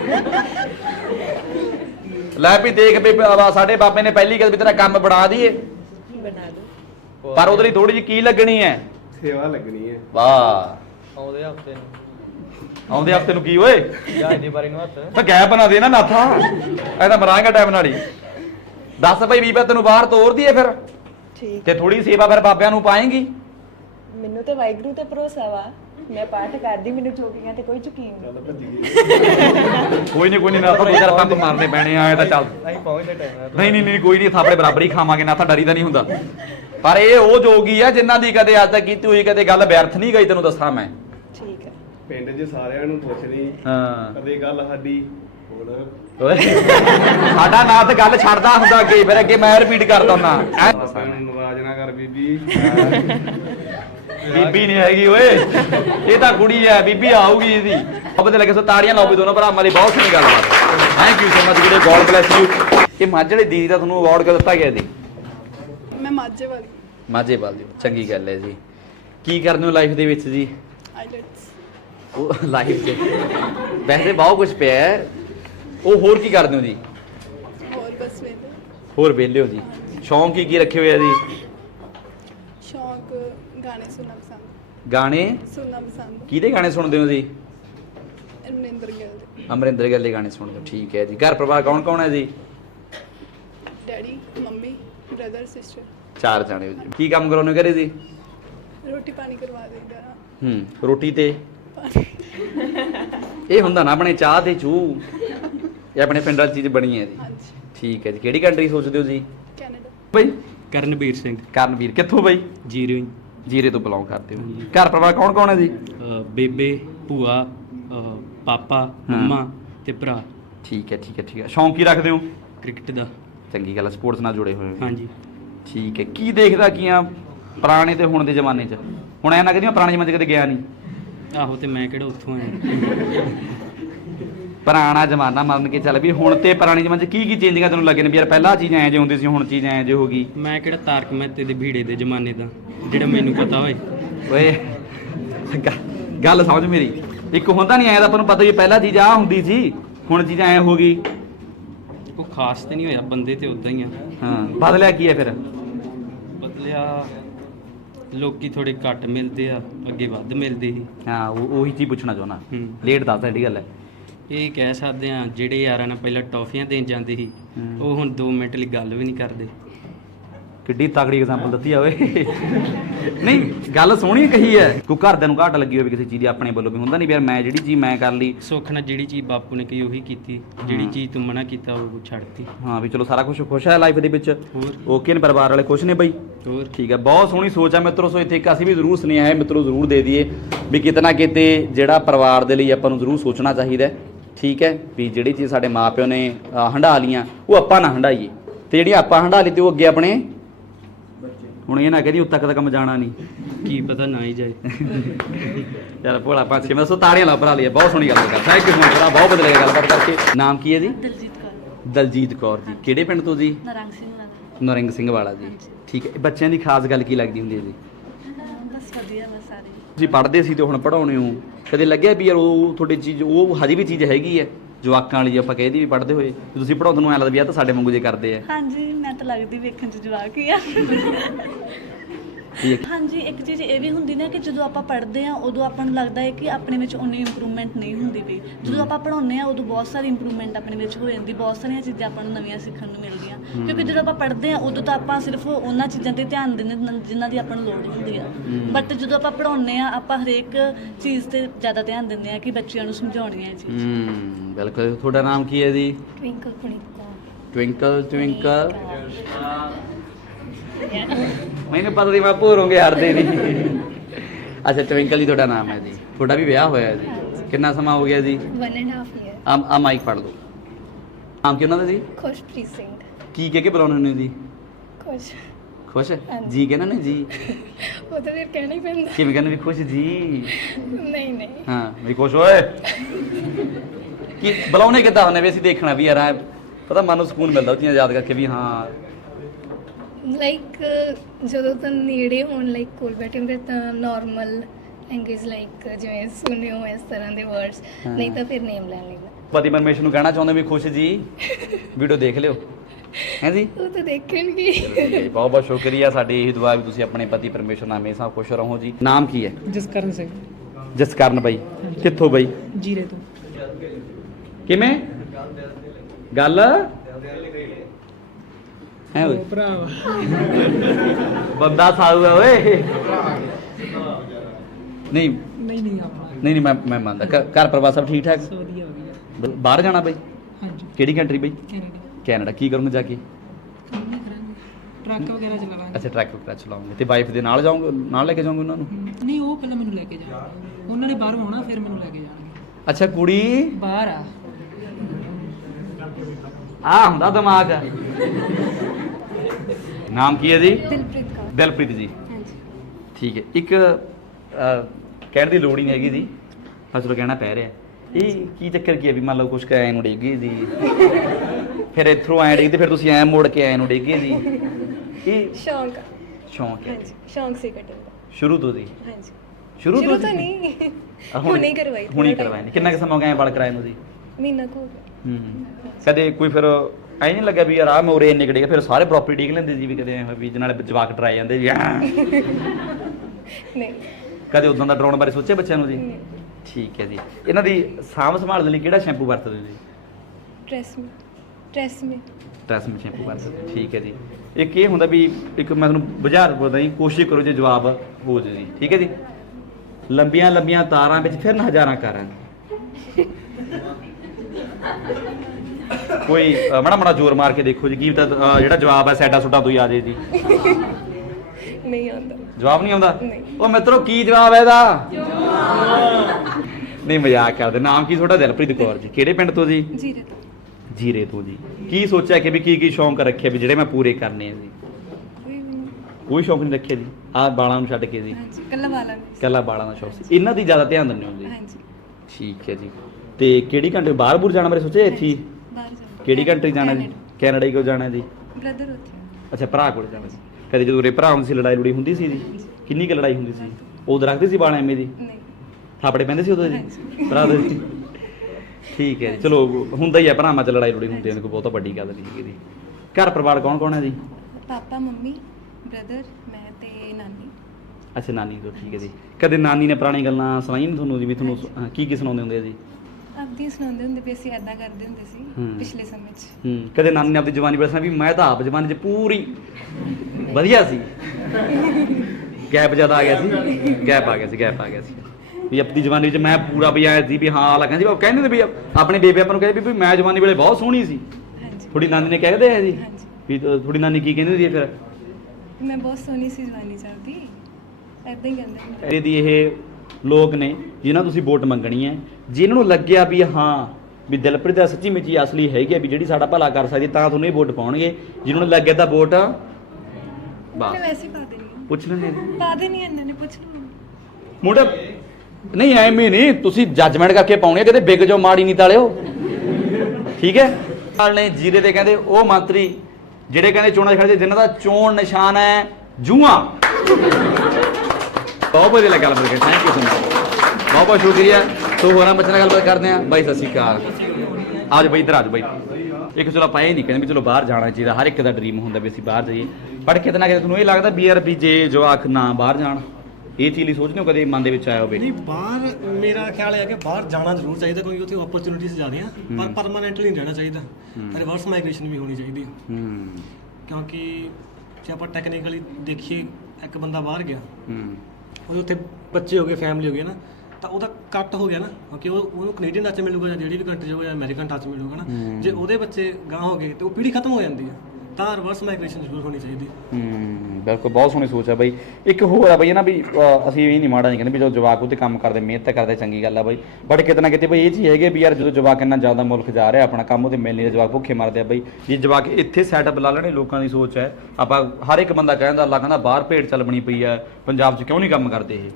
ਲੈ ਵੀ ਦੇਖ ਵੀ ਆਹ ਸਾਡੇ ਬਾਬੇ ਨੇ ਪਹਿਲੀ ਗੱਲ ਵੀ ਤੇਰਾ ਕੰਮ ਬਣਾ ਦਈਏ। ਬਣਾ ਦਿਓ ਪਰ ਉਹਦੇ ਲਈ ਥੋੜੀ ਜਿਹੀ ਕੀ ਲੱਗਣੀ ਹੈ? ਸੇਵਾ ਲੱਗਣੀ ਹੈ। ਵਾਹ। ਆਉਂਦੇ ਹਫ਼ਤੇ ਨੂੰ। ਆਉਂਦੇ ਹਫ਼ਤੇ ਨੂੰ ਕੀ ਓਏ? ਜਹਾਜ਼ ਦੀ ਬਾਰੀ ਨੂੰ ਹੱਥ। ਤਾਂ ਗੈਪ ਬਣਾ ਦੇ ਨਾ ਨਾਥਾ। ਐ ਤਾਂ ਮਰਾਂਗਾ ਟਾਈਮ ਨਾਲ ਹੀ। ਦੱਸ ਭਾਈ ਬੀਬਾ ਤੈਨੂੰ ਬਾਹਰ ਤੋਰ ਦਈਏ ਫਿਰ? ਠੀਕ। ਤੇ ਥੋੜੀ ਸੇਵਾ ਫਿਰ ਬਾਬਿਆਂ ਨੂੰ ਪਾਏਂਗੀ? ਮੈਨੂੰ ਤੇ ਵਾਹਿਗੁਰੂ ਤੇ ਭਰੋਸਾ ਵਾ। ਮੈਂ ਪਾਠ ਕਰਦੀ ਮੈਨੂੰ ਜੋਗੀਆਂ ਤੇ ਕੋਈ ਯਕੀਨ ਨਹੀਂ। ਕੋਈ ਨਹੀਂ ਕੋਈ ਨਹੀਂ ਨਾ ਤਾਂ ਦੋ ਚਾਰ ਪੰਪ ਮਾਰਨੇ ਪੈਣੇ ਆ ਇਹ ਤਾਂ ਚੱਲ। ਅਸੀਂ ਪਹੁੰਚਦੇ ਟਾਈਮ ਨਾਲ ਨਹੀਂ ਨਹੀਂ ਨਹੀਂ ਕੋਈ ਨਹੀਂ ਥਾਪੜੇ ਬਰਾਬਰ ਹੀ ਖਾਵਾਂਗੇ ਨਾ ਤਾਂ ਡਰੀ ਤਾਂ ਨਹੀਂ ਹੁੰਦਾ। ਪਰ ਇਹ ਉਹ ਜੋਗੀ ਆ ਜਿਨ੍ਹਾਂ ਦੀ ਕਦੇ ਅੱਜ ਤੱਕ ਕੀਤੀ ਹੋਈ ਕਦੇ ਗੱਲ ਵਿਅਰਥ ਨਹੀਂ ਗਈ ਤੈਨੂੰ ਦੱਸਾਂ ਮੈਂ। ਠੀਕ ਹੈ। ਪਿੰਡ 'ਚ ਸਾਰਿਆਂ ਨੂੰ ਪੁੱਛ ਲਈ। ਹਾਂ। ਕਦੇ ਗੱਲ ਸਾਡੀ ਹੁਣ ਓਏ। ਸਾਡਾ ਨਾਂ ਤੇ ਗੱਲ ਛੱਡਦਾ ਹੁੰਦਾ ਅੱਗੇ ਫਿਰ ਅੱਗੇ ਮੈਂ ਰਿਪੀਟ ਨਾ ਕਰ ਬੀਬੀ। ਬੀਬੀ ਨਹੀਂ ਹੈਗੀ ਓਏ। ਇਹ ਤਾਂ ਕੁੜੀ ਹੈ ਬੀਬੀ ਆਊਗੀ ਇਹਦੀ। ਅੱਬ ਤੇ ਲੱਗੇ ਸੋ ਤਾੜੀਆਂ ਲਾਓ ਵੀ ਦੋਨੋਂ ਭਰਾਵਾਂ ਦੀ ਬਹੁਤ ਸੋਹਣੀ ਗੱਲਬਾਤ ਥੈਂਕ ਯੂ ਸੋ ਮਚ ਵੀਰੇ। ਗੋਡ ਬlesਸ ਯੂ ਇਹ ਮਾਝੜੇ ਦੀਦੀ ਦਾ ਤੁਹਾਨੂੰ ਅਵਾਰਡ ਕਿਉਂ ਦਿੱਤਾ ਗਿਆ ਜੀ ਮੈਂ ਮਾਝੇ ਵਾਲੀ। ਮਾਝੇ ਵਾਲ। ਦੀ ਚੰਗੀ ਗੱਲ ਹੈ ਜੀ। ਕੀ ਕਰਦੇ ਹੋ ਲਾਈਫ ਦੇ ਵਿੱਚ ਜੀ? ਆਈਲੈਟਸ ਉਹ ਲਾਈਫ 'ਚ ਵੈਸੇ ਬਹੁਤ ਕੁਝ ਪਿਆ ਹੈ। ਉਹ ਹੋਰ ਕੀ ਕਰਦੇ ਹੋ ਜੀ? ਹੋਰ ਬਸ ਵੇਲੇ ਹੋਰ ਵਿਹਲੇ ਹੋ ਜੀ। ਸ਼ੌਂਕ ਕੀ ਕੀ ਰੱਖੇ ਹੋਏ ਆ ਜੀ? ਸ਼ੌਂਕ ਗਾਣੇ ਸੁਣਨਾ ਪਸੰਦ। ਗਾਣੇ? ਸੁਣਨਾ ਪਸੰਦ। ਕਿਹਦੇ ਗਾਣੇ ਸੁਣਦੇ ਹੋ ਜੀ? ਰਮਨਿੰਦਰ ਗਿੱਲ ਦੇ। ਅਮਰਿੰਦਰ ਗਿੱਲ ਦੇ ਗਾਣੇ ਸੁਣਦੇ ਹੋ ਠੀਕ ਹੈ ਜੀ। ਘਰ ਪਰਿਵਾਰ ਕੌਣ ਕੌਣ ਹੈ ਜੀ? ਡੈਡੀ ਮੰਮੀ ਬ੍ਰਦਰ ਸਿਸਟਰ ਚਾਰ ਜਾਣੇ ਹੋ ਜੀ। ਕੀ ਕੰਮ ਕਰਾਉਂਦੇ ਹੋ ਘਰੇ ਜੀ? ਰੋਟੀ ਪਾਣੀ ਕਰਵਾ ਦਿੰਦਾ ਹੂੰ ਰੋਟੀ ਤੇ? ਪਾਣੀ। ਇਹ ਹੁੰਦਾ ਨਾ ਆਪਣੇ ਚਾਹ ਤੇ ਚੂ ਇਹ ਆਪਣੇ ਪਿੰਡ ਵਾਲੀ ਚੀਜ਼ ਬਣੀ ਹੈ ਜੀ ਹਾਂਜੀ। ਠੀਕ ਹੈ ਜੀ। ਕਿਹੜੀ ਕੰਟਰੀ ਸੋਚਦੇ ਹੋ ਜੀ ਕੈਨੇਡਾ। ਬਈ? ਕਰਨਵੀਰ ਸਿੰਘ। ਕਰਨਵੀਰ। ਕਿੱਥੋਂ ਬਈ? ਜੀਰੋ ਜੀਰੇ ਤੋਂ ਬਿਲੋਂਗ ਕਰਦੇ ਹੋ। ਘਰ ਪਰਿਵਾਰ ਕੌਣ ਕੌਣ ਹੈ ਜੀ? ਬੇਬੇ ਭੂਆ ਪਾਪਾ ਮੰਮਾ ਤੇ ਭਰਾ। ਠੀਕ ਹੈ ਠੀਕ ਹੈ ਠੀਕ ਹੈ। ਸ਼ੌਂਕ ਕੀ ਰੱਖਦੇ ਹੋ? ਕ੍ਰਿਕਟ ਦਾ। ਚੰਗੀ ਗੱਲ ਸਪੋਰਟਸ ਨਾਲ ਜੁੜੇ ਹੋਏ ਹੋ। ਹਾਂਜੀ। ਠੀਕ ਹੈ। ਕੀ ਦੇਖਦਾ ਕੀ ਆ ਪੁਰਾਣੇ ਤੇ ਹੁਣ ਦੇ ਜ਼ਮਾਨੇ 'ਚ? ਹੁਣ ਐ ਨਾ ਕਹਦੀ ਮੈਂ ਪੁਰਾਣੇ ਜ਼ਮਾਨੇ 'ਚ ਕਦੇ ਗਿਆ ਨਹੀਂ। ਆਹੋ ਤੇ ਮੈਂ ਕਿਹੜਾ ਉੱਥੋਂ ਆਇਆ। ਪੁਰਾਣਾ ਜ਼ਮਾਨਾ ਮੰਨ ਕੇ ਚੱਲ ਵੀ ਹੁਣ ਤੇ ਪੁਰਾਣੇ ਜ਼ਮਾਨੇ 'ਚ ਕੀ ਕੀ ਚੇਂਜਿੰਗਾਂ ਤੈਨੂੰ ਲੱਗੇ ਨੇ ਵੀ ਯਾਰ ਪਹਿਲਾਂ ਚੀਜ਼ ਐਂ ਜੇ ਹੁੰਦੀ ਸੀ ਹੁਣ ਚੀਜ਼ ਐਂ ਜੇ ਹੋ ਗਈ। ਮੈਂ ਕਿਹੜਾ ਤਾਰਕ ਮਹਿਤੇ ਦੇ ਭੀੜੇ ਦੇ ਜ਼ਮਾਨੇ ਦਾ ਜਿਹੜਾ ਮੈਨੂੰ ਪਤਾ ਹੋਏ ਓਏ ਗ- ਗੱਲ ਸਮਝ ਮੇਰੀ। ਇੱਕ ਹੁੰਦਾ ਨਹੀਂ ਐ ਤਾਂ ਆਪਾਂ ਨੂੰ ਪਤਾ ਵੀ ਪਹਿਲਾਂ ਚੀਜ਼ ਆ ਹੁੰਦੀ ਸੀ ਹੁਣ ਚੀਜ਼ ਐ ਹੋ ਗਈ। ਉਹ ਖਾਸ ਤੇ ਨਹੀਂ ਹੋਇਆ ਬੰਦੇ ਤੇ ਉਦਾਂ ਹੀ ਆ। ਹਾਂ ਬਦਲਿਆ ਕੀ ਹੈ ਫਿਰ? ਬਦਲਿਆ ਲੋਕੀ ਥੋੜੇ ਘੱਟ ਮਿਲਦੇ ਆ ਅੱਗੇ ਵੱਧ ਮਿਲਦੇ ਸੀ। ਹਾਂ ਉਹ ਉਹੀ ਚੀਜ਼ ਪੁੱਛਣਾ ਚਾਹੁੰਦਾ। ਹੂੰ। ਲੇਟ ਦੱਸ ਜਿਹੜੀ ਗੱਲ ਹੈ ਇਹ ਕਹਿ ਸਕਦੇ ਆ ਜਿਹੜੇ ਯਾਰਾਂ ਨਾਲ ਪਹਿਲਾਂ ਟੌਫੀਆਂ ਦੇਣ ਜਾਂਦੇ ਸੀ। ਉਹ ਹੁਣ 2 ਮਿੰਟ ਲਈ ਗੱਲ ਵੀ ਨਹੀਂ ਕਰਦੇ। ਕਿੱਡੀ ਤਕੜੀ ਐਗਜ਼ਾਮਪਲ ਦਿੱਤੀ ਆ ਓਏ। ਨਹੀਂ ਗੱਲ ਸੋਹਣੀ ਕਹੀ ਹੈ। ਕੋਈ ਘਰਦਿਆਂ ਨੂੰ ਘਾਟ ਲੱਗੀ ਹੋਵੇ ਕਿਸੇ ਚੀਜ਼ ਦੀ ਆਪਣੇ ਵੱਲੋਂ ਵੀ ਹੁੰਦਾ ਨਹੀਂ ਯਾਰ ਮੈਂ ਜਿਹੜੀ ਚੀਜ਼ ਮੈਂ ਕਰ ਲਈ। ਸੁੱਖ ਨਾਲ ਜਿਹੜੀ ਚੀਜ਼ ਬਾਪੂ ਨੇ ਕਹੀ ਉਹੀ ਕੀਤੀ। ਜਿਹੜੀ। ਚੀਜ਼ ਤੂੰ ਮਨਾ ਕੀਤਾ ਉਹ ਛੱਡਤੀ। ਹਾਂ ਵੀ ਚਲੋ ਸਾਰਾ ਕੁਝ ਖੁਸ਼ ਹੈ ਲਾਈਫ ਦੇ ਵਿੱਚ। ਓਕੇ ਨੇ ਪਰਿਵਾਰ ਵਾਲੇ ਖੁਸ਼ ਨੇ ਬਈ। ਹੋਰ? ਠੀਕ ਹੈ ਬਹੁਤ ਸੋਹਣੀ ਸੋਚ ਹੈ ਮਿੱਤਰੋ ਸੋ ਇੱਥੇ ਇੱਕ ਅਸੀਂ ਵੀ ਜ਼ਰੂਰ ਸੁਨੇਹਾ ਹੈ ਮਿੱਤਰੋ ਜ਼ਰੂਰ ਦੇ ਦਈਏ ਵੀ ਕਿਤੇ ਨਾ ਕਿਤੇ ਜਿਹੜਾ ਪਰਿਵਾਰ ਦੇ ਲਈ ਆਪਾਂ ਨੂੰ ਜ਼ਰੂਰ ਸੋਚਣਾ ਚਾਹੀਦਾ ਹੈ। ਠੀਕ ਹੈ ਵੀ ਜਿਹੜੀ ਚੀਜ਼ ਸਾਡੇ ਮਾਪਿਓ ਨੇ ਹੰਢਾ ਲੀਆਂ ਉਹ ਆਪਾਂ ਨਾ ਹੰਢਾਈਏ। ਤੇ ਜਿਹੜੀ ਆਪਾਂ ਹੰਢਾ ਲਈ ਤੇ ਉਹ ਅੱਗੇ ਆਪਣੇ ਹੁਣ ਇਹ ਨਾ ਕਹਦੀ ਉੱਤਕ ਤੱਕ ਕੰਮ ਜਾਣਾ ਨਹੀਂ। ਕੀ ਪਤਾ ਨਾ ਹੀ ਜਾਏ। ਯਾਰ ਭੋਲਾ ਪੰਛੀ ਮੈਂ ਸੋ ਤਾੜੀਆਂ ਲਾ ਭਰਾ ਲਈ ਬਹੁਤ ਸੋਹਣੀ ਗੱਲ ਕਰ ਥੈਂਕ ਯੂ ਭਰਾ ਬਹੁਤ ਵਧੀਆ ਲੱਗਿਆ ਗੱਲਬਾਤ ਕਰਕੇ। ਨਾਮ ਕੀ ਹੈ ਜੀ? ਦਲਜੀਤ ਕੌਰ। ਦਲਜੀਤ ਕੌਰ ਜੀ ਕਿਹੜੇ ਪਿੰਡ ਤੋਂ ਜੀ? ਨਰੰਗ ਸਿੰਘ ਵਾਲਾ। ਨਰਿੰਗ ਸਿੰਘ ਵਾਲਾ ਜੀ। ਠੀਕ ਹੈ ਬੱਚਿਆਂ ਦੀ ਖਾਸ ਗੱਲ ਕੀ ਲੱਗਦੀ ਹੁੰਦੀ ਹੈ ਜੀ? ਬਸ ਵਧੀਆ ਬਸ ਸਾਰੇ। ਤੁਸੀਂ ਪੜ੍ਹਦੇ ਸੀ ਤੇ ਹੁਣ ਪੜਾਉਣੇ ਹੋ? ਕਦੇ ਲੱਗਿਆ ਵੀ ਯਾਰ ਉਹ ਤੁਹਾਡੀ ਚੀਜ਼ ਉਹ ਹਜੇ ਵੀ ਚੀਜ਼ ਹੈਗੀ ਹੈ? ਜਵਾਕਾਂ ਵਾਲੀ ਆਪਾਂ ਕਹਿ ਦਈਏ ਵੀ ਪੜ੍ਹਦੇ ਹੋਏ। ਵੀ ਤੁਸੀਂ ਪੜਾਉਂਦੇ ਨੂੰ ਐ ਲੱਗਦਾ ਵੀ ਆ ਤਾਂ ਸਾਡੇ ਵਾਂਗੂ ਜੇ ਕਰਦੇ ਆ। ਹਾਂਜੀ ਮੈਂ ਤਾਂ ਲੱਗਦੀ ਵੇਖਣ ਚ ਜਵਾਕ ਹੀ ਆ। ਠੀਕ ਹਾਂਜੀ। ਇੱਕ ਚੀਜ਼ ਇਹ ਵੀ ਹੁੰਦੀ ਨਾ ਕਿ ਜਦੋਂ ਆਪਾਂ ਪੜ੍ਹਦੇ ਆ ਉਦੋਂ ਆਪਾਂ ਨੂੰ ਲੱਗਦਾ ਹੈ ਕਿ ਆਪਣੇ ਵਿੱਚ ਉਨੀ ਇੰਪਰੂਵਮੈਂਟ ਨਹੀਂ ਹੁੰਦੀ ਵੀ। ਜਦੋਂ ਆਪਾਂ ਪੜ੍ਹਾਉਂਦੇ ਆ ਉਦੋਂ ਬਹੁਤ ਸਾਰੀ ਇੰਪਰੂਵਮੈਂਟ ਆਪਣੇ ਵਿੱਚ ਹੋ ਜਾਂਦੀ ਬਹੁਤ ਸਾਰੀਆਂ ਚੀਜ਼ਾਂ ਆਪਾਂ ਨੂੰ ਨਵੀਆਂ ਸਿੱਖਣ ਨੂੰ ਮਿਲਦੀਆਂ। ਕਿਉਂਕਿ ਜਦੋਂ ਆਪਾਂ ਪੜ੍ਹਦੇ ਆ ਉਦੋਂ ਤਾਂ ਆਪਾਂ ਸਿਰਫ ਉਹਨਾਂ ਚੀਜ਼ਾਂ ਤੇ ਧਿਆਨ ਦਿੰਦੇ ਜਿਨ੍ਹਾਂ ਦੀ ਆਪਾਂ ਨੂੰ ਲੋੜ ਹੁੰਦੀ ਆ। ਬਟ ਜਦੋਂ ਆਪਾਂ ਪੜ੍ਹਾਉਂਦੇ ਆ ਆਪਾਂ ਹਰੇਕ ਚੀਜ਼ ਤੇ ਜ਼ਿਆਦਾ ਧਿਆਨ ਦਿੰਦੇ ਆ ਕਿ ਬੱਚਿਆਂ ਨੂੰ ਸਮਝਾਉਣੀ ਹੈ ਇਹ ਚੀਜ਼। ਹੂੰ ਬਿਲਕੁਲ। ਤੁਹਾਡਾ ਨਾਮ ਕੀ ਹੈ ਜੀ? ਟਵਿੰਕਲ ਪੁਨੀਤ ਕੌਰ। ਟਵਿੰਕਲ ਟਵਿੰਕਲ। ਮੈਨੂੰ ਪਤਾ ਨਹੀਂ ਮੈਂ ਭੂਰੋਂਗੇ ਹਟਦੇ ਨਹੀਂ ਅੱਛਾ ਟਵਿੰਕਲ ਜੀ ਤੁਹਾਡਾ ਨਾਮ ਹੈ ਜੀ। ਤੁਹਾਡਾ ਵੀ ਵਿਆਹ ਹੋਇਆ ਜੀ। ਕਿੰਨਾ ਸਮਾਂ ਹੋ ਗਿਆ ਜੀ? 1 ਐਂਡ ਹਾਫ ਇਅਰ ਆ ਆ ਮਾਈਕ ਪੜ ਲਓ। ਨਾਮ ਕੀ ਉਹਨਾਂ ਦਾ ਜੀ? ਖੁਸ਼ਪ੍ਰੀਤ ਸਿੰਘ। ਕੀ ਕਹਿ ਕੇ ਬੁਲਾਉਂਦੇ ਹੁੰਦੇ ਜੀ? ਖੁਸ਼। ਖੁਸ਼? ਜੀ ਕਹਿੰਦੇ ਨੇ ਜੀ? ਉਹ ਤਾਂ ਫਿਰ ਕਹਿਣਾ ਹੀ ਪੈਂਦਾ। ਕਿਵੇਂ ਕਹਿੰਦੇ ਵੀ ਖੁਸ਼ ਜੀ? ਨਹੀਂ ਨਹੀਂ। ਹਾਂ ਵੀ ਖੁਸ਼ ਹੋਏ। ਕੀ ਬੁਲਾਉਣੇ ਕਿੱਦਾਂ ਹੁੰਦੇ ਵੀ ਅਸੀਂ ਦੇਖਣਾ ਵੀ ਯਾਰ ਐਂ ਪਤਾ ਮਨ ਨੂੰ ਸਕੂਨ ਮਿਲਦਾ ਉਹ ਚੀਜ਼ਾਂ ਯਾਦ ਕਰਕੇ ਵੀ ਹਾਂ ਲਾਈਕ ਜਦੋਂ ਤਾਂ ਨੇੜੇ ਹੋਣ ਲਾਈਕ ਕੋਲ ਬੈਠੇ ਹੁੰਦੇ ਤਾਂ ਨਾਰਮਲ ਲੈਂਗੁਏਜ ਲਾਈਕ ਜਿਵੇਂ ਸੁਣੇ ਹੋ ਇਸ ਤਰ੍ਹਾਂ ਦੇ ਵਰਡਸ ਨਹੀਂ ਤਾਂ ਫਿਰ ਨੇਮ ਲੈਣ ਲੱਗਦਾ ਪਤੀ ਪਰਮੇਸ਼ਰ ਨੂੰ ਕਹਿਣਾ ਚਾਹੁੰਦੇ ਵੀ ਖੁਸ਼ ਜੀ ਵੀਡੀਓ ਦੇਖ ਲਿਓ। ਹੈ ਜੀ? ਉਹ ਤਾਂ ਦੇਖਣਗੇ। ਬਹੁਤ ਬਹੁਤ ਸ਼ੁਕਰੀਆ ਸਾਡੀ ਇਹ ਦੁਆ ਵੀ ਤੁਸੀਂ ਆਪਣੇ ਪਤੀ ਪਰਮੇਸ਼ਰ ਨਾਲ ਹਮੇਸ਼ਾ ਖੁਸ਼ ਰਹੋ ਜੀ। ਨਾਮ ਕੀ ਹੈ? ਜਸਕਰਨ ਸਿੰਘ। ਜਸਕਰਨ ਬਾਈ। ਕਿੱਥੋਂ ਬਾਈ? ਜੀਰੇ ਤੋਂ। ਕਿਵੇਂ? ਗੱਲ? ਹੈ ਓਏ। ਭਰਾਵਾ। ਬੰਦਾ ਸਾਊ ਹੈ ਓਏ। ਨਹੀਂ। ਨਹੀਂ ਨਹੀਂ ਆਪਣਾ ਨਹੀਂ ਨਹੀਂ ਮੈਂ ਮੈਂ ਮੰਨਦਾ। ਘਰ- ਘਰ ਪਰਿਵਾਰ ਸਭ ਠੀਕ ਠਾਕ? ਵਧੀਆ ਵਧੀਆ। ਬ- ਬਾਹਰ ਜਾਣਾ ਬਾਈ? ਹਾਂਜੀ। ਕਿਹੜੀ ਕੰਟਰੀ ਬਾਈ? ਕੈਨੇਡਾ। ਕੈਨੇਡਾ। ਕੀ ਕਰੂੰਗਾ ਜਾ ਕੇ? ਕੰਮ ਨਹੀਂ ਕਰਾਂਗੇ। ਟਰੱਕ ਵਗੈਰਾ ਚਲਾਵਾਂਗੇ। ਅੱਛਾ ਟਰੱਕ ਵਗੈਰਾ ਚਲਾਉਂਗੇ ਤੇ ਵਾਈਫ ਦੇ ਨਾਲ ਜਾਓਗੇ ਨਾਲ ਲੈ ਕੇ ਜਾਓਗੇ ਉਹਨਾਂ ਨੂੰ? ਹਮ, ਨਹੀਂ ਉਹ ਪਹਿਲਾਂ ਮੈਨੂੰ ਲੈ ਕੇ ਜਾਣਗੇ। ਉਹਨਾਂ ਨੇ ਬਾਹਰ ਆਉਣਾ ਫਿਰ ਮੈਨੂੰ ਲੈ ਕੇ ਜਾਣਗੇ। ਅੱਛਾ ਕੁੜੀ? ਬਾਹਰ ਆ। ਆ ਹੁੰਦਾ ਦਿਮਾਗ। ਨਾਮ ਕੀ ਹੈ ਜੀ? ਦਿਲਪ੍ਰੀਤ ਕੌਰ। ਦਿਲਪ੍ਰੀਤ ਜੀ। ਹਾਂਜੀ। ਠੀਕ ਹੈ। ਇੱਕ ਅਹ, ਕਹਿਣ ਦੀ ਲੋੜ ਹੀ ਨਹੀਂ ਹੈਗੀ ਜੀ। ਬਸ ਕਹਿਣਾ ਪੈ ਰਿਹਾ। ਇਹ ਕੀ ਚੱਕਰ ਕੀ ਹੈ ਵੀ ਮੰਨ ਲਓ ਕੁਛ ਐ ਨੂੰ ਡਿੱਗੀ ਜੀ। ਫਿਰ ਇੱਥੋਂ ਐ ਡਿੱਗਦੇ ਫਿਰ ਤੁਸੀਂ ਐ ਮੋੜ ਕੇ ਐ ਨੂੰ ਡਿੱਗੇ ਜੀ। ਇਹ ਸ਼ੌਂਕ। ਸ਼ੌਂਕ ਹੈ। ਹਾਂਜੀ ਸ਼ੌਂਕ ਸੀ ਕੱਟਣ ਦਾ। ਸ਼ੁਰੂ ਤੋਂ ਜੀ। ਹਾਂਜੀ। ਸ਼ੁਰੂ ਤੋਂ ਤੋਂ ਜੀ? ਨਹੀਂ। ਆਹ ਹੁਣੇ ਹੀ ਕਰਵਾਈ। ਹੁਣੇ ਕਿੰਨਾ ਕੁ ਸਮਾਂ ਹੋ ਗਿਆ ਐ ਬਲ ਕਰਾਏ ਨੂੰ ਜੀ? ਮਹੀਨਾ ਕੁ ਹੂੰ। ਕਦੇ ਕੋਈ ਫਿਰ ਐ ਨਹੀਂ ਲੱਗਿਆ ਵੀ ਯਾਰ ਆ ਮੈਂ ਉਰੇ ਇੰਨੇ ਕੜੇ ਫਿਰ ਸਾਰੇ ਪ੍ਰੋਪਰਟੀ ਡਿੱਗ ਲੈਂਦੇ ਜੀ ਵੀ ਕਦੇ ਐਂ ਵੀ ਨਾਲੇ ਜਵਾਕ ਡਰਾਏ ਜਾਂਦੇ ਜੀ ਆਹ। ਨਹੀਂ। ਕਦੇ ਉਦਾਂ ਦਾ ਡਰਾਉਣ ਬਾਰੇ ਸੋਚਿਆ ਬੱਚਿਆਂ ਨੂੰ ਜੀ? ਠੀਕ ਹੈ ਜੀ। ਇਹਨਾਂ ਦੀ ਸਾਂਭ ਸੰਭਾਲ ਦੇ ਲਈ ਕਿਹੜਾ ਸ਼ੈਂਪੂ ਵਰਤਦੇ ਹੋ ਜੀ? ਡਰੈਸ ਮੇ ਟ੍ਰੈਸਮੀ ਸ਼ੈਂਪੂ ਵਰਤਦੇ ਹੋ, ਠੀਕ ਹੈ ਜੀ। ਇੱਕ ਇਹ ਹੁੰਦਾ ਵੀ ਇੱਕ ਮੈਂ ਤੁਹਾਨੂੰ ਬੁਝਾਰ ਬੋਲਦਾ ਜੀ ਕੋਸ਼ਿਸ਼ ਕਰੋ ਜੇ ਜਵਾਬ ਹੋ ਜੇ ਜੀ। ਠੀਕ ਹੈ ਜੀ। ਲੰਬੀਆਂ ਲੰਬੀਆਂ ਤਾਰਾਂ ਵਿੱਚ ਫਿਰ ਹਜ਼ਾਰਾਂ ਕਾਰਾਂ ਕੋਈ ਮਾੜਾ ਮਾੜਾ ਜ਼ੋਰ ਮਾਰ ਕੇ ਦੇਖੋ ਜੀ ਕੀ ਪਤਾ ਅ, ਜਿਹੜਾ ਜਵਾਬ ਹੈ ਸੈਡਾ ਸੁੱਡਾ ਤੋਂ ਹੀ ਆ ਜੇ ਜੀ। ਨਹੀਂ ਆਉਂਦਾ। ਜਵਾਬ ਨਹੀਂ ਆਉਂਦਾ? ਨਹੀਂ। ਉਹ ਮਿੱਤਰੋ ਕੀ ਜਵਾਬ ਹੈ ਇਹਦਾ? ਨਹੀਂ ਮਜ਼ਾਕ ਕਰਦੇ। ਨਾਮ ਕੀ ਤੁਹਾਡਾ? ਦਿਲਪ੍ਰੀਤ ਕੌਰ ਜੀ। ਕਿਹੜੇ ਪਿੰਡ ਤੋਂ ਜੀ? ਜੀਰੇ ਤੋਂ। ਜੀਰੇ ਤੋਂ ਜੀ। ਕੀ ਸੋਚਿਆ ਕਿ ਵੀ ਕੀ ਕੀ ਸ਼ੌਂਕ ਰੱਖੇ ਵੀ ਜਿਹੜੇ ਮੈਂ ਪੂਰੇ ਕਰਨੇ ਆ ਜੀ? ਕੋਈ ਵੀ ਨਹੀਂ। ਕੋਈ ਸ਼ੌਂਕ ਨਹੀਂ ਰੱਖਿਆ ਜੀ। ਆਹ ਬਾਲਾਂ ਨੂੰ ਛੱਡ ਕੇ ਜੀ। ਹਾਂਜੀ ਕੱਲਾ ਵਾਲਾ ਨਹੀਂ ਕੱਲਾ ਬਾਲਾਂ ਦਾ ਸ਼ੌਂਕ ਸੀ। ਇਹਨਾਂ ਦੀ ਜ਼ਿਆਦਾ ਧਿਆਨ ਦਿੰਦੇ ਹੋ ਜੀ। ਹਾਂਜੀ। ਠੀਕ ਹੈ ਜੀ। ਤੇ ਕਿਹੜੀ ਕੰਟਰੀ ਬਾਹਰ ਬੂਰ ਜਾਣਾ ਬਾਰੇ ਸੋਚਿਆ ਇੱਥੇ ਹੀ? ਬਾਹਰ ਕਿਹੜੀ ਕੰਟਰੀ ਜਾਣਾ ਜੀ? ਕੈਨੇਡਾ ਹੀ ਕਿਉਂ ਜਾਣਾ ਜੀ? ਬ੍ਰਦਰ ਉੱਥੇ। ਅੱਛਾ ਭਰਾ ਕੋਲ ਜਾਣਾ ਸੀ ਕਦੇ ਜਦੋਂ ਉਰੇ ਭਰਾ ਹੁੰਦੇ ਸੀ ਲੜਾਈ ਲੜੀ ਹੁੰਦੀ ਸੀ ਜੀ? ਕਿੰਨੀ ਕੁ ਲੜਾਈ ਹੁੰਦੀ ਸੀ? ਉਦੋਂ ਰੱਖਦੇ ਸੀ ਬਾਲ ਐਵੇਂ ਜੀ ਨਹੀਂ। ਥਾਪੜੇ ਪੈਂਦੇ ਸੀ ਉਦੋਂ ਜੀ? ਭਰਾ ਦੇ ਜੀ? ਠੀਕ ਹੈ ਜੀ। ਚਲੋ ਹੁੰਦਾ ਹੀ ਹੈ ਭਰਾਵਾਂ ਚ ਲੜਾਈ ਲੜੀ ਹੁੰਦੀ ਹੈ ਕੋਈ ਬਹੁਤਾ ਵੱਡੀ ਗੱਲ ਨਹੀਂ ਹੈਗੀ ਜੀ। ਘਰ ਪਰਿਵਾਰ ਕੌਣ ਕੌਣ ਹੈ ਜੀ? ਪਾਪਾ ਮੰਮੀ ਬ੍ਰਦਰ ਮੈਂ ਤੇ ਨਾਨੀ। ਅੱਛਾ ਨਾਨੀ ਤੋਂ ਠੀਕ ਹੈ ਜੀ। ਕਦੇ ਨਾਨੀ ਨੇ ਪੁਰਾਣੀ ਗੱਲਾਂ ਸੁਣਾਈਆਂ ਨਹੀਂ ਤੁਹਾਨੂੰ? ਜੀ ਵੀ ਤੁਹਾਨੂੰ ਹਾਂ, ਕੀ ਕੀ ਸੁਣਾਉਂਦੇ ਹੁੰਦੇ ਆ ਜੀ? ਆਪਦੀ ਸੁਣਾਉਂਦੇ ਹੁੰਦੇ ਵੀ ਅਸੀਂ ਐਦਾਂ ਕਰਦੇ ਹੁੰਦੇ ਸੀ ਹੂੰ। ਪਿਛਲੇ ਸਮੇਂ 'ਚ। ਹੂੰ ਕਦੇ ਨਾਨੀ ਨੇ ਆਪਣੀ ਜਵਾਨੀ ਬਰਸਣਾ ਵੀ ਮੈਂ ਤਾਂ ਆਪ ਜਵਾਨੀ 'ਚ ਪੂਰੀ ਵਧੀਆ ਸੀ। ਗੈਪ ਜ਼ਿਆਦਾ ਆ ਗਿਆ ਸੀ। ਗੈਪ ਆ ਗਿਆ ਸੀ ਗੈਪ ਆ ਗਿਆ ਸੀ। ਵੀ ਆਪਣੀ ਜਵਾਨੀ ਵਿੱਚ ਮੈਂ ਪੂਰਾ ਵੀ ਆਇਆ ਸੀ ਵੀ ਹਾਂ ਆਲਾ ਕਹਿੰਦੀ ਉਹ ਕਹਿੰਦੇ ਨੇ ਵੀ ਆਪਣੇ ਬੇਬੇ ਆਪਾਂ ਨੂੰ ਕਹਿੰਦੇ ਵੀ ਮੈਂ ਜਵਾਨੀ ਵੇਲੇ ਬਹੁਤ ਸੋਹਣੀ ਸੀ। ਹਾਂਜੀ। ਥੋੜੀ ਨਾਨੀ ਨੇ ਕਹਿੰਦੇ ਆ ਜੀ ਹਾਂਜੀ। ਵੀ ਥੋੜੀ ਨਾਨੀ ਕੀ ਕਹਿੰਦੀ ਸੀ ਫਿਰ? ਮੈਂ ਬਹੁਤ ਸੋਹਣੀ ਸੀ ਜਵਾਨੀ ਚੱਲਦੀ ਐਦਾਂ ਹੀ ਕਹਿੰਦੇ ਹੁੰਦੇ। ਇਹਦੀ ਇਹ ਲੋਕ ਨੇ ਜਿਨ੍ਹਾਂ ਤੁਸੀਂ ਵੋਟ ਮੰਗਣੀ ਹੈ। ਜਿਨ੍ਹਾਂ ਨੂੰ ਲੱਗਿਆ ਵੀ ਹਾਂ ਵੀ ਦਿਲਪ੍ਰੀਤ ਦਾ ਸੱਚੀ ਮੁੱਚੀ ਅਸਲੀ ਹੈਗੀ ਹੈ ਵੀ ਜਿਹੜੀ ਸਾਡਾ ਭਲਾ ਕਰ ਸਕਦੀ ਤਾਂ ਤੁਹਾਨੂੰ ਇਹ ਵੋਟ ਪਾਉਣਗੇ। ਜਿਨ੍ਹਾਂ ਨੂੰ ਲੱਗਿਆ ਤਾਂ ਵੋਟ ਬਸ। ਵੈਸੇ ਪਾ ਦੇਣੀ। ਪੁੱਛ ਲੈਂਦੇ ਨੇ। ਪਾ ਦੇਣੀ ਇਹਨਾਂ ਨੇ ਪੁੱਛ ਲਓ ਮੁੰਡਾ ਨਹੀਂ ਐਵੇਂ ਨਹੀਂ। ਤੁਸੀਂ ਜੱਜਮੈਂਟ ਕਰਕੇ ਪਾਉਣੀ ਹੈ ਕਿਤੇ ਬਿਗ ਜੋ ਮਾੜੀ ਨਹੀਂ ਤਾਲਿਓ ਠੀਕ ਹੈ? ਨਾਲ ਨੇ ਜੀਰੇ ਦੇ ਕਹਿੰਦੇ ਉਹ ਮੰਤਰੀ ਜਿਹੜੇ ਕਹਿੰਦੇ ਚੋਣਾਂ 'ਚ ਖੜੇ ਸੀ, ਜਿਨ੍ਹਾਂ ਦਾ ਚੋਣ ਨਿਸ਼ਾਨ ਹੈ ਜੂਆਂ। ਬਹੁਤ ਗੱਲ ਕਰਕੇ ਥੈਂਕ ਯੂ ਸੋ ਮਚ ਬਹੁਤ ਬਹੁਤ ਸ਼ੁਕਰੀਆ। ਸੋ ਹੋਰਾਂ ਬੱਚਿਆਂ ਨਾਲ ਗੱਲਬਾਤ ਕਰਦੇ ਆਂ ਬਾਈ ਸਤਿ ਸ਼੍ਰੀ ਅਕਾਲ। ਆਜ ਬਾਈ ਇਧਰ ਆਜ ਬਾਈ। ਇੱਕ ਚਲੋ ਆਪਾਂ ਇਹ ਨਹੀਂ ਕਹਿੰਦੇ ਵੀ ਚਲੋ ਬਾਹਰ ਜਾਣਾ ਚਾਹੀਦਾ ਹਰ ਇੱਕ ਦਾ ਡ੍ਰੀਮ ਹੁੰਦਾ ਵੀ ਅਸੀਂ ਬਾਹਰ ਜਾਈਏ। ਪਰ ਕਿਤੇ ਨਾ ਕਿਤੇ ਤੁਹਾਨੂੰ ਇਹ ਲੱਗਦਾ ਵੀ ਯਾਰ ਵੀ ਜੇ ਜਵਾਕ ਨਾ ਬਾਹਰ ਜਾਣ। ਇਹ ਚੀਜ਼ ਲਈ ਸੋਚਦੇ ਹੋ ਕਦੇ ਮਨ ਦੇ ਵਿੱਚ ਆਇਆ ਹੋਵੇ? ਨਹੀਂ ਬਾਹਰ ਮੇਰਾ ਖਿਆਲ ਹੈ ਕਿ ਬਾਹਰ ਜਾਣਾ ਜ਼ਰੂਰ ਚਾਹੀਦਾ ਕਿਉਂਕਿ ਉੱਥੇ ਓਪਰਚੁਨਿਟੀਜ਼ ਜ਼ਿਆਦੀਆਂ ਪਰ ਪਰਮਾਨੈਂਟਲੀ ਨਹੀਂ ਰਹਿਣਾ ਚਾਹੀਦਾ। ਰਿਵਰਸ ਮਾਈਗ੍ਰੇਸ਼ਨ ਵੀ ਹੋਣੀ ਚਾਹੀਦੀ ਹੈ। ਕਿਉਂਕਿ ਜੇ ਆਪਾਂ ਟੈਕਨੀਕਲੀ ਦੇਖੀਏ ਇੱਕ ਬੰਦਾ ਬਾਹਰ ਗਿਆ। ਉਹਦੇ ਉੱਥੇ ਬੱਚੇ ਹੋ ਗਏ ਫੈਮਿਲੀ ਹੋ ਗਈ ਨਾ ਤਾਂ ਉਹਦਾ ਕੱਟ ਹੋ ਗਿਆ ਨਾ ਕਿਉਂਕਿ ਉਹ ਉਹਨੂੰ ਕੈਨੇਡੀਅਨ ਟੱਚ ਮਿਲੂਗਾ ਜਾਂ ਜਿਹੜੀ ਵੀ ਕੰਟਰੀ ਜਾਊਗਾ ਜਾਂ ਅਮਰੀਕਨ ਟੱਚ ਮਿਲੂਗਾ ਨਾ ਜੇ ਉਹਦੇ ਬੱਚੇ ਗਾਂ ਹੋ ਗਏ ਤੇ ਉਹ ਪੀੜ੍ਹੀ ਖਤਮ ਹੋ ਜਾਂਦੀ ਹੈ। ਤਾਂ ਰਿਵਰਸ ਮਾਈਗ੍ਰੇਸ਼ਨ ਜ਼ਰੂਰ ਹੋਣੀ ਚਾਹੀਦੀ। ਹੈ ਬਿਲਕੁਲ ਬਹੁਤ ਸੋਹਣੀ ਸੋਚ ਹੈ ਬਾਈ। ਇੱਕ ਹੋਰ ਆ ਬਈ ਨਾ ਵੀ ਅਸੀਂ ਇਹ ਨਹੀਂ ਮਾੜਾ ਨਹੀਂ ਕਹਿੰਦੇ ਵੀ ਜਦੋਂ ਜਵਾਕ ਉਹਤੇ ਕੰਮ ਕਰਦੇ ਮਿਹਨਤ ਕਰਦੇ ਚੰਗੀ ਗੱਲ ਆ ਬਾਈ। ਬਟ ਕਿਤੇ ਨਾ ਕਿਤੇ ਬਈ ਇਹ ਚੀਜ਼ ਹੈਗੀ ਆ ਵੀ ਯਾਰ ਜਦੋਂ ਜਵਾਕ ਇੰਨਾ ਜ਼ਿਆਦਾ ਮੁਲਕ ਜਾ ਰਿਹਾ ਆਪਣਾ ਕੰਮ ਉਹਦੇ ਮਿਲਨੇ ਦੇ ਜਵਾਕ ਭੁੱਖੇ ਮਰਦੇ ਆ ਬਈ। ਜੇ ਜਵਾਕ ਇੱਥੇ ਸੈਟਅਪ ਲਾ ਲੈਣੇ ਲੋਕਾਂ ਦੀ ਸੋਚ ਹੈ ਆਪਾਂ ਹਰ ਇੱਕ ਬੰਦਾ ਕਹਿੰਦਾ ਅੱਲਾ ਕਹਿੰਦਾ ਬਾਹਰ ਭੇਡ ਚੱਲ ਬਣੀ ਪਈ ਆ ਪੰਜਾਬ 'ਚ ਕਿਉਂ ਨਹੀਂ ਕੰਮ ਕਰਦੇ ਇਹ?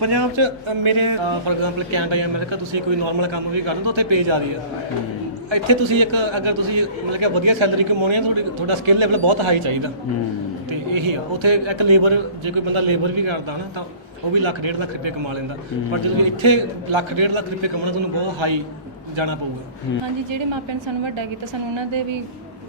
ਪੰਜਾਬ 'ਚ ਅ, ਮੇਰੇ ਫੋਰ ਐਗਜ਼ਾਮਪਲ ਕੈਨੇਡਾ ਜਾਂ ਅਮਰੀਕਾ ਤੁਸੀਂ ਕੋਈ ਨਾਰਮਲ ਕੰਮ ਵੀ ਕਰਦੇ ਤਾਂ ਉੱਥੇ ਪੇ ਜਾ ਰਹੀ ਹੈ। ਇੱਥੇ ਤੁਸੀਂ ਇੱਕ ਅਗਰ ਤੁਸੀਂ ਮਤਲਬ ਕਿ ਵਧੀਆ ਸੈਲਰੀ ਕਮਾਉਣੀ ਹੈ ਤੁਹਾਡੀ ਤੁਹਾਡਾ ਸਕਿੱਲ ਲੈਵਲ ਬਹੁਤ ਹਾਈ ਚਾਹੀਦਾ। ਤੇ ਇਹੀ ਆ ਉੱਥੇ ਇੱਕ ਲੇਬਰ ਜੇ ਕੋਈ ਬੰਦਾ ਲੇਬਰ ਵੀ ਕਰਦਾ ਨਾ ਤਾਂ ਉਹ ਵੀ ਲੱਖ ਡੇਢ ਲੱਖ ਰੁਪਏ ਕਮਾ ਲੈਂਦਾ। ਪਰ ਜਦੋਂ ਇੱਥੇ ਲੱਖ ਡੇਢ ਲੱਖ ਰੁਪਏ ਕਮਾਉਣਾ ਤੁਹਾਨੂੰ ਬਹੁਤ ਹਾਈ ਜਾਣਾ ਪਊਗਾ। ਹਾਂਜੀ ਜਿਹੜੇ ਮਾਪਿਆਂ ਨੇ ਸਾਨੂੰ ਵੱਡਾ ਕੀਤਾ ਸਾਨੂੰ ਉਹਨਾਂ ਦੇ ਵੀ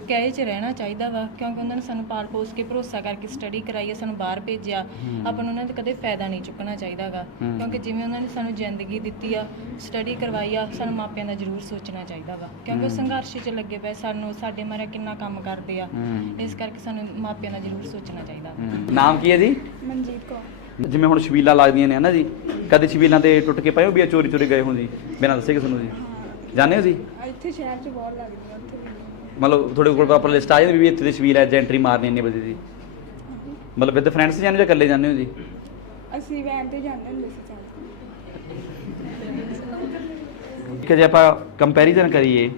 ਕਹੇ 'ਚ ਰਹਿਣਾ ਚਾਹੀਦਾ ਵਾ ਕਿਉਂਕਿ ਉਹਨਾਂ ਨੇ ਸਾਨੂੰ ਪਾਲ ਪੋਸ ਕੇ ਭਰੋਸਾ ਕਰਕੇ ਸਟੱਡੀ ਕਰਾਈ ਹੈ ਸਾਨੂੰ ਬਾਹਰ ਭੇਜਿਆ ਆਪਾਂ ਨੂੰ ਉਹਨਾਂ ਦਾ ਕਦੇ ਫਾਇਦਾ ਨਹੀਂ ਚੁੱਕਣਾ ਚਾਹੀਦਾਗਾ ਕਿਉਂਕਿ ਜਿਵੇਂ ਉਹਨਾਂ ਨੇ ਸਾਨੂੰ ਜ਼ਿੰਦਗੀ ਦਿੱਤੀ ਆ ਸਟੱਡੀ ਕਰਵਾਈ ਆ ਸਾਨੂੰ ਮਾਪਿਆਂ ਦਾ ਜ਼ਰੂਰ ਸੋਚਣਾ ਚਾਹੀਦਾ ਵਾ। ਕਿਉਂਕਿ ਉਹ ਸੰਘਰਸ਼ 'ਚ ਲੱਗੇ ਪਏ ਸਾਨੂੰ ਸਾਡੇ ਮਾਰੇ ਕਿੰਨਾ ਕੰਮ ਕਰਦੇ ਆ। ਇਸ ਕਰਕੇ ਸਾਨੂੰ ਮਾਪਿਆਂ ਦਾ ਜ਼ਰੂਰ ਸੋਚਣਾ ਚਾਹੀਦਾ। ਨਾਮ ਕੀ ਹੈ ਜੀ? ਮਨਜੀਤ ਕੌਰ। ਜਿਵੇਂ ਹੁਣ ਛਬੀਲਾਂ ਲੱਗਦੀਆਂ ਨੇ ਹਨਾ ਜੀ? ਕਦੇ ਛਬੀਲਾਂ ਤੇ ਟੁੱਟ ਕੇ ਪਏ ਹੋ ਵੀ ਆ ਚੋਰੀ ਚੋਰੀ ਗਏ ਹੋ ਜੀ? ਬਿਨਾਂ ਦੱਸੇ ਕਿਸੇ ਨੂੰ ਜੀ? ਜਾਣਦੇ ਹੋ ਜੀ? ਇੱਥੇ ਸ਼ਹਿਰ 'ਚ ਬਹੁਤ ਲੱਗਦੀਆਂ ਉੱਥੇ ਵੀ। ਮਤਲਬ ਤੁਹਾਡੇ ਕੋਲ ਪ੍ਰੋਪਰ ਲਿਸਟ ਆ ਜਾਂਦੀ ਵੀ ਇੱਥੇ ਦੀ ਛਬੀਲ ਹੈ ਐਂਟਰੀ ਮਾਰਨੀ ਇੰਨੇ ਵਜੇ ਦੀ। ਮਤਲਬ ਵਿਦ ਫਰੈਂਡਸ ਜਾਂਦੇ ਜਾਂ ਇਕੱਲੇ ਜਾਂਦੇ ਹੋ ਜੀ? ਅਸੀਂ ਵੈਨ ਤੇ ਜਾਂਦੇ ਹੁੰਦੇ ਸੀ ਚੱਲ ਕਿ। ਜੇ ਆਪਾਂ ਕੰਪੈਰੀਜ਼ਨ ਕਰੀਏ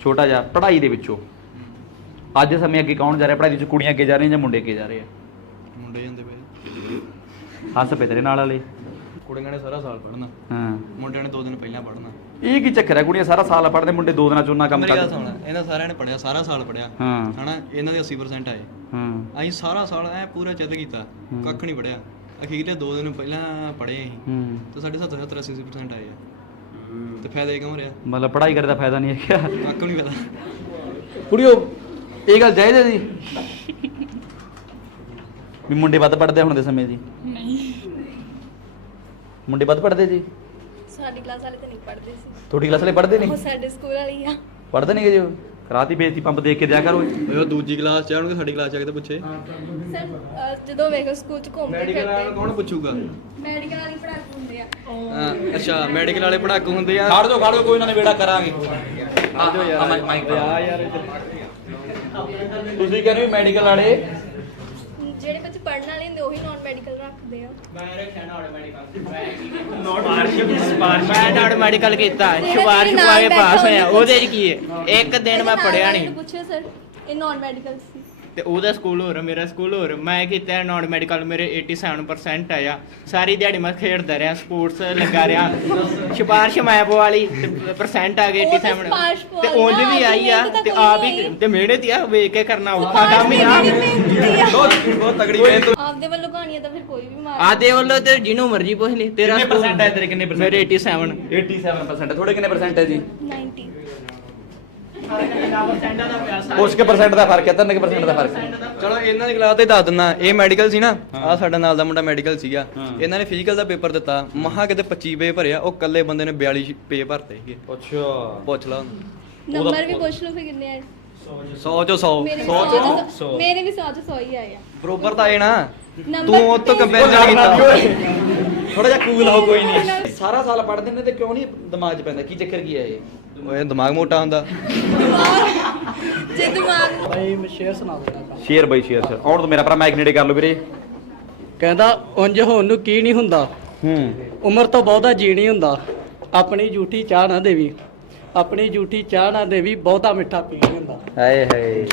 ਛੋਟਾ ਜਿਹਾ ਪੜ੍ਹਾਈ ਦੇ ਵਿੱਚੋਂ ਅੱਜ ਦੇ ਸਮੇਂ ਅੱਗੇ ਕੌਣ ਜਾ ਰਿਹਾ? ਪੜ੍ਹਾਈ ਦੇ ਵਿੱਚ ਕੁੜੀਆਂ ਅੱਗੇ ਜਾ ਰਹੀਆਂ ਜਾਂ ਮੁੰਡੇ ਅੱਗੇ ਜਾ ਰਹੇ ਆ? ਮੁੰਡੇ ਜਾਂਦੇ ਪਏ ਹੱਸ ਪਏ ਤੇਰੇ ਨਾਲ ਵਾਲੇ। ਕੁੜੀਆਂ ਨੇ ਸਾਰਾ ਸਾਲ ਪੜ੍ਹਨਾ। ਹਾਂ। ਮੁੰਡਿਆਂ ਨੇ ਦੋ ਦਿਨ ਪਹਿਲਾਂ ਪੜ੍ਹਨਾ। ਇਹ ਕੀ ਚੱਕਰ ਹੈ? ਕੁੜੀਆਂ ਸਾਰਾ ਸਾਲ ਪੜ੍ਹਦੇ ਮੁੰਡੇ ਦੋ ਦਿਨਾਂ ਚ ਉਹਨਾਂ ਕੰਮ ਮੇਰੀ ਗੱਲ ਕਰਦੇ। ਸੁਣ ਇਹਨਾਂ ਸਾਰਿਆਂ ਨੇ ਪੜ੍ਹਿਆ ਸਾਰਾ ਸਾਲ ਪੜ੍ਹਿਆ ਹਾਂ। ਹਨਾ? ਇਹਨਾਂ ਦੇ 80% ਆਏ। ਹਾਂ। ਅਸੀਂ ਸਾਰਾ ਸਾਲ ਐ ਪੂਰਾ ਚਿੱਤ ਕੀਤਾ ਕੱਖ ਨਹੀਂ ਪੜਿਆ ਅਖੀਰਲੇ ਦੋ ਦਿਨ ਪਹਿਲਾਂ ਪੜ੍ਹੇ ਅਸੀਂ ਹੂੰ। ਤੇ ਸਾਡੇ 70 70 80% ਆਏ ਆ। ਤੇ ਫਾਇਦਾ ਇਹ ਕਿਉਂ ਰਿਹਾ? ਮਤਲਬ ਪੜ੍ਹਾਈ ਕਰਨ ਦਾ ਫਾਇਦਾ ਨਹੀਂ ਹੈ ਕੱਖ ਨਹੀਂ ਪਤਾ। ਕੁੜੀਓ ਇਹ ਗੱਲ ਜਾਇਜ਼ ਹੈ ਜੀ? ਵੀ ਮੁੰਡੇ ਵੱਧ ਪੜ੍ਹਦੇ ਹੁਣ ਦੇ ਸਮੇਂ ਜੀ? ਨਹੀਂ। ਮੁੰਡੇ ਵੱਧ ਪੜ੍ਹਦੇ ਜੀ? ਸਾਡੀ ਕਲਾਸ ਵਾਲੇ ਤਾਂ ਨਹੀਂ ਪੜ੍ਹਦੇ ਸੀ। ਤੁਹਾਡੀ ਕਲਾਸ ਵਾਲੇ ਪੜ੍ਹਦੇ ਉਹ ਨਹੀਂ ਸਾਡੇ ਸਕੂਲ ਵਾਲੀ ਆ। ਪੜ੍ਹਦੇ ਨਹੀਂ ਜੀ ਕਰਾਤੀ ਬੇਇੱਜ਼ਤੀ ਪੰਪ ਦੇਖ ਕੇ ਦਿਆ ਕਰੋ। ਓਏ ਉਹ ਦੂਜੀ ਕਲਾਸ ਚ ਆਉਣਗੇ ਸਾਡੀ ਕਲਾਸ ਚ ਆ ਕੇ ਤਾਂ ਪੁੱਛੇ। ਸਰ ਅਹ, ਜਦੋਂ ਵੇਖੋ ਸਕੂਲ ਚ ਘੁੰਮਦੇ ਮੈਡੀਕਲ ਫਿਰਦੇ ਕੌਣ ਪੁੱਛੂਗਾ? ਮੈਡੀਕਲ ਵਾਲੀ ਪੜ੍ਹਾਈ ਹੁੰਦੇ ਆ। ਹਾਂ, ਅੱਛਾ ਮੈਡੀਕਲ ਵਾਲੇ ਪੜਾਕੂ ਹੁੰਦੇ ਆ। ਖੜ ਜਾਓ ਖੜ ਜਾਓ ਕੋਈ ਨਾ ਵੇੜਾ ਕਰਾਂਗੇ। ਆ ਜਾਓ ਯਾਰ ਮਾਈਕ ਆ। ਯਾਰ ਤੁਸੀਂ ਕਹਿੰਦੇ ਵੀ ਮੈਡੀਕਲ ਵਾਲੇ ਜਿਹੜੇ ਬੱਚੇ ਪੜ੍ਹਨ ਵਾਲੇ ਹੁੰਦੇ ਉਹੀ ਨਾਨ ਮੈਡੀਕਲ ਰੱਖਦੇ ਆ। ਮੈਂ ਨਾੜ ਮੈਡੀਕਲ ਕੀਤਾ? ਸ਼ੁਬਾਰ ਸ਼ੁਬਾਰੇ ਪਾਸ ਹੋਇਆ ਉਹਦੇ 'ਚ ਕੀ ਹੈ? ਇੱਕ ਦਿਨ ਮੈਂ ਪੜਿਆ ਨਹੀਂ। ਪੁੱਛਿਆ ਸਰ ਇਹ ਨਾਨ ਮੈਡੀਕਲ ਸੀ। ਤੇ ਉਹਦਾ ਸਕੂਲ ਹੋਰ ਮੇਰਾ ਸਕੂਲ ਹੋਰ। ਮੈਂ ਕੀਤਾ ਨਾਨ ਮੈਡੀਕਲ ਮੇਰੇ 87% ਆਇਆ। ਸਾਰੀ ਦਿਹਾੜੀ ਮੈਂ ਖੇਡਦਾ ਰਿਹਾ ਸਪੋਰਟਸ ਲੱਗਾ ਰਿਹਾ। ਸਿਫਾਰਿਸ਼ ਮੈਪ ਵਾਲੀ ਤੇ ਪਰਸੈਂਟ ਆ ਗਏ ਉਹ ਤਾਂ 87 ਸਿਫਾਰਿਸ਼ ਤੇ ਉਂਝ ਆ, ਵੀ ਆਈ ਆ ਮਿਹਨਤ ਤਾਂ ਹੀ ਆਈ। ਤੇ ਮਿਹਨਤ ਆ ਵੇਖ ਕੇ ਕਰਨਾ ਔਖਾ ਕੰਮ ਹੀ ਆ। ਬਹੁਤ ਬਹੁਤ ਤਗੜੀ ਮਿਹਨਤ। ਆਪਦੇ ਵੱਲੋਂ ਕਹਾਣੀਆਂ ਤਾਂ ਫਿਰ ਕੋਈ ਵੀ ਮਾਰ ਆਦੇ ਵੱਲੋਂ ਤੇ ਜਿਹਨੂੰ ਮਰਜ਼ੀ ਪੁੱਛ ਲਈ ਤੇਰਾ ਕਿੰਨੇ percent ਹੈ ਤੇਰੇ ਕਿੰਨੇ percent? ਮੇਰੇ 87 87% ਥੋੜੇ ਕਿੰਨੇ ਪਰਸੈਂਟ ਹੈ ਜੀ? 90 ਕੁਝ ਕੇ ਪਰਸੈਂਟ ਦਾ ਫ਼ਰਕ ਹੈ ਤਿੰਨ ਕੁ ਪਰਸੈਂਟ ਦਾ ਫ਼ਰਕ ਹੈ। ਚਲੋ ਇਹਨਾਂ ਦੀ ਕਲਾਸ ਤੇ ਦੱਸ ਦਿੰਦਾ ਇਹ ਮੈਡੀਕਲ ਸੀ ਨਾ ਆ ਸਾਡਾ ਨਾਲ ਦਾ ਮੁੰਡਾ ਮੈਡੀਕਲ ਸੀਗਾ। ਇਹਨਾਂ ਨੇ ਫਿਜ਼ੀਕਲ ਦਾ ਪੇਪਰ ਦਿੱਤਾ ਮਹਾ ਕਿਤੇ 25 ਪੇ ਭਰਿਆ ਉਹ ਕੱਲੇ ਬੰਦੇ ਨੇ 42 ਪੇ ਭਰਤੇ ਸੀਗੇ। ਅੱਛਾ। ਪੁੱਛ ਲਾ ਨੰਬਰ ਵੀ ਪੁੱਛ ਲਓ ਫਿਰ ਕਿੰਨੇ ਆਏ। 100 ਚੋਂ 100 ਮੇਰੇ 100 ਵੀ ਚੋਂ ਸੌ। ਚੋਂ- ਮੇਰੇ ਵੀ 100 ਚ 100 ਹੀ ਆਏ ਆ। ਬਰੋਬਰ ਤਾਂ ਆਏ ਨਾ। ਤੂੰ ਉਹ ਤੋਂ ਕੰਪੈਰੀਜ਼ਨ ਕੀਤਾ। ਥੋੜਾ ਜਿਹਾ ਕੂਲ ਹੋ ਕੋਈ ਨਹੀਂ। ਸਾਰਾ ਸਾਲ ਪੜ੍ਹਦੇ ਨੇ ਤੇ ਕਿਉਂ ਨਹੀਂ ਦਿਮਾਗ 'ਚ ਪੈਂਦਾ? ਕੀ ਚੱਕਰ ਕੀ ਹੈ ਇਹ? ਓਏ ਦਿਮਾਗ ਮੋਟਾ ਹੁੰਦਾ। ਜੇ ਦਿਮਾਗ ਭਾਈ ਮੈਂ ਸ਼ੇਅਰ ਸੁਣਾ ਦੇਣਾ ਸ਼ੇਅਰ ਬਾਈ ਸ਼ੇਅਰ ਸਰ ਆਉਣ ਤੋਂ ਮੇਰਾ ਭਰਾ ਮਾਈਕ ਨੇੜੇ ਕਰ ਲਓ ਵੀਰੇ? ਕਹਿੰਦਾ ਉਂਝ ਹੋਣ ਨੂੰ ਕੀ ਨਹੀਂ ਹੁੰਦਾ। ਹੂੰ। ਉਮਰ ਤੋਂ ਬਹੁਤਾ ਜੀ ਨਹੀਂ ਹੁੰਦਾ। ਆਪਣੀ ਝੂਠੀ ਚਾਹ ਨਾ ਦੇਵੀ। ਆਪਣੀ ਝੂਠੀ ਚਾਹ ਨਾ ਦੇਵੀ ਬਹੁਤਾ ਮਿੱਠਾ ਪੀ ਹੁੰਦਾ ਹਾਏ ਹਾਏ।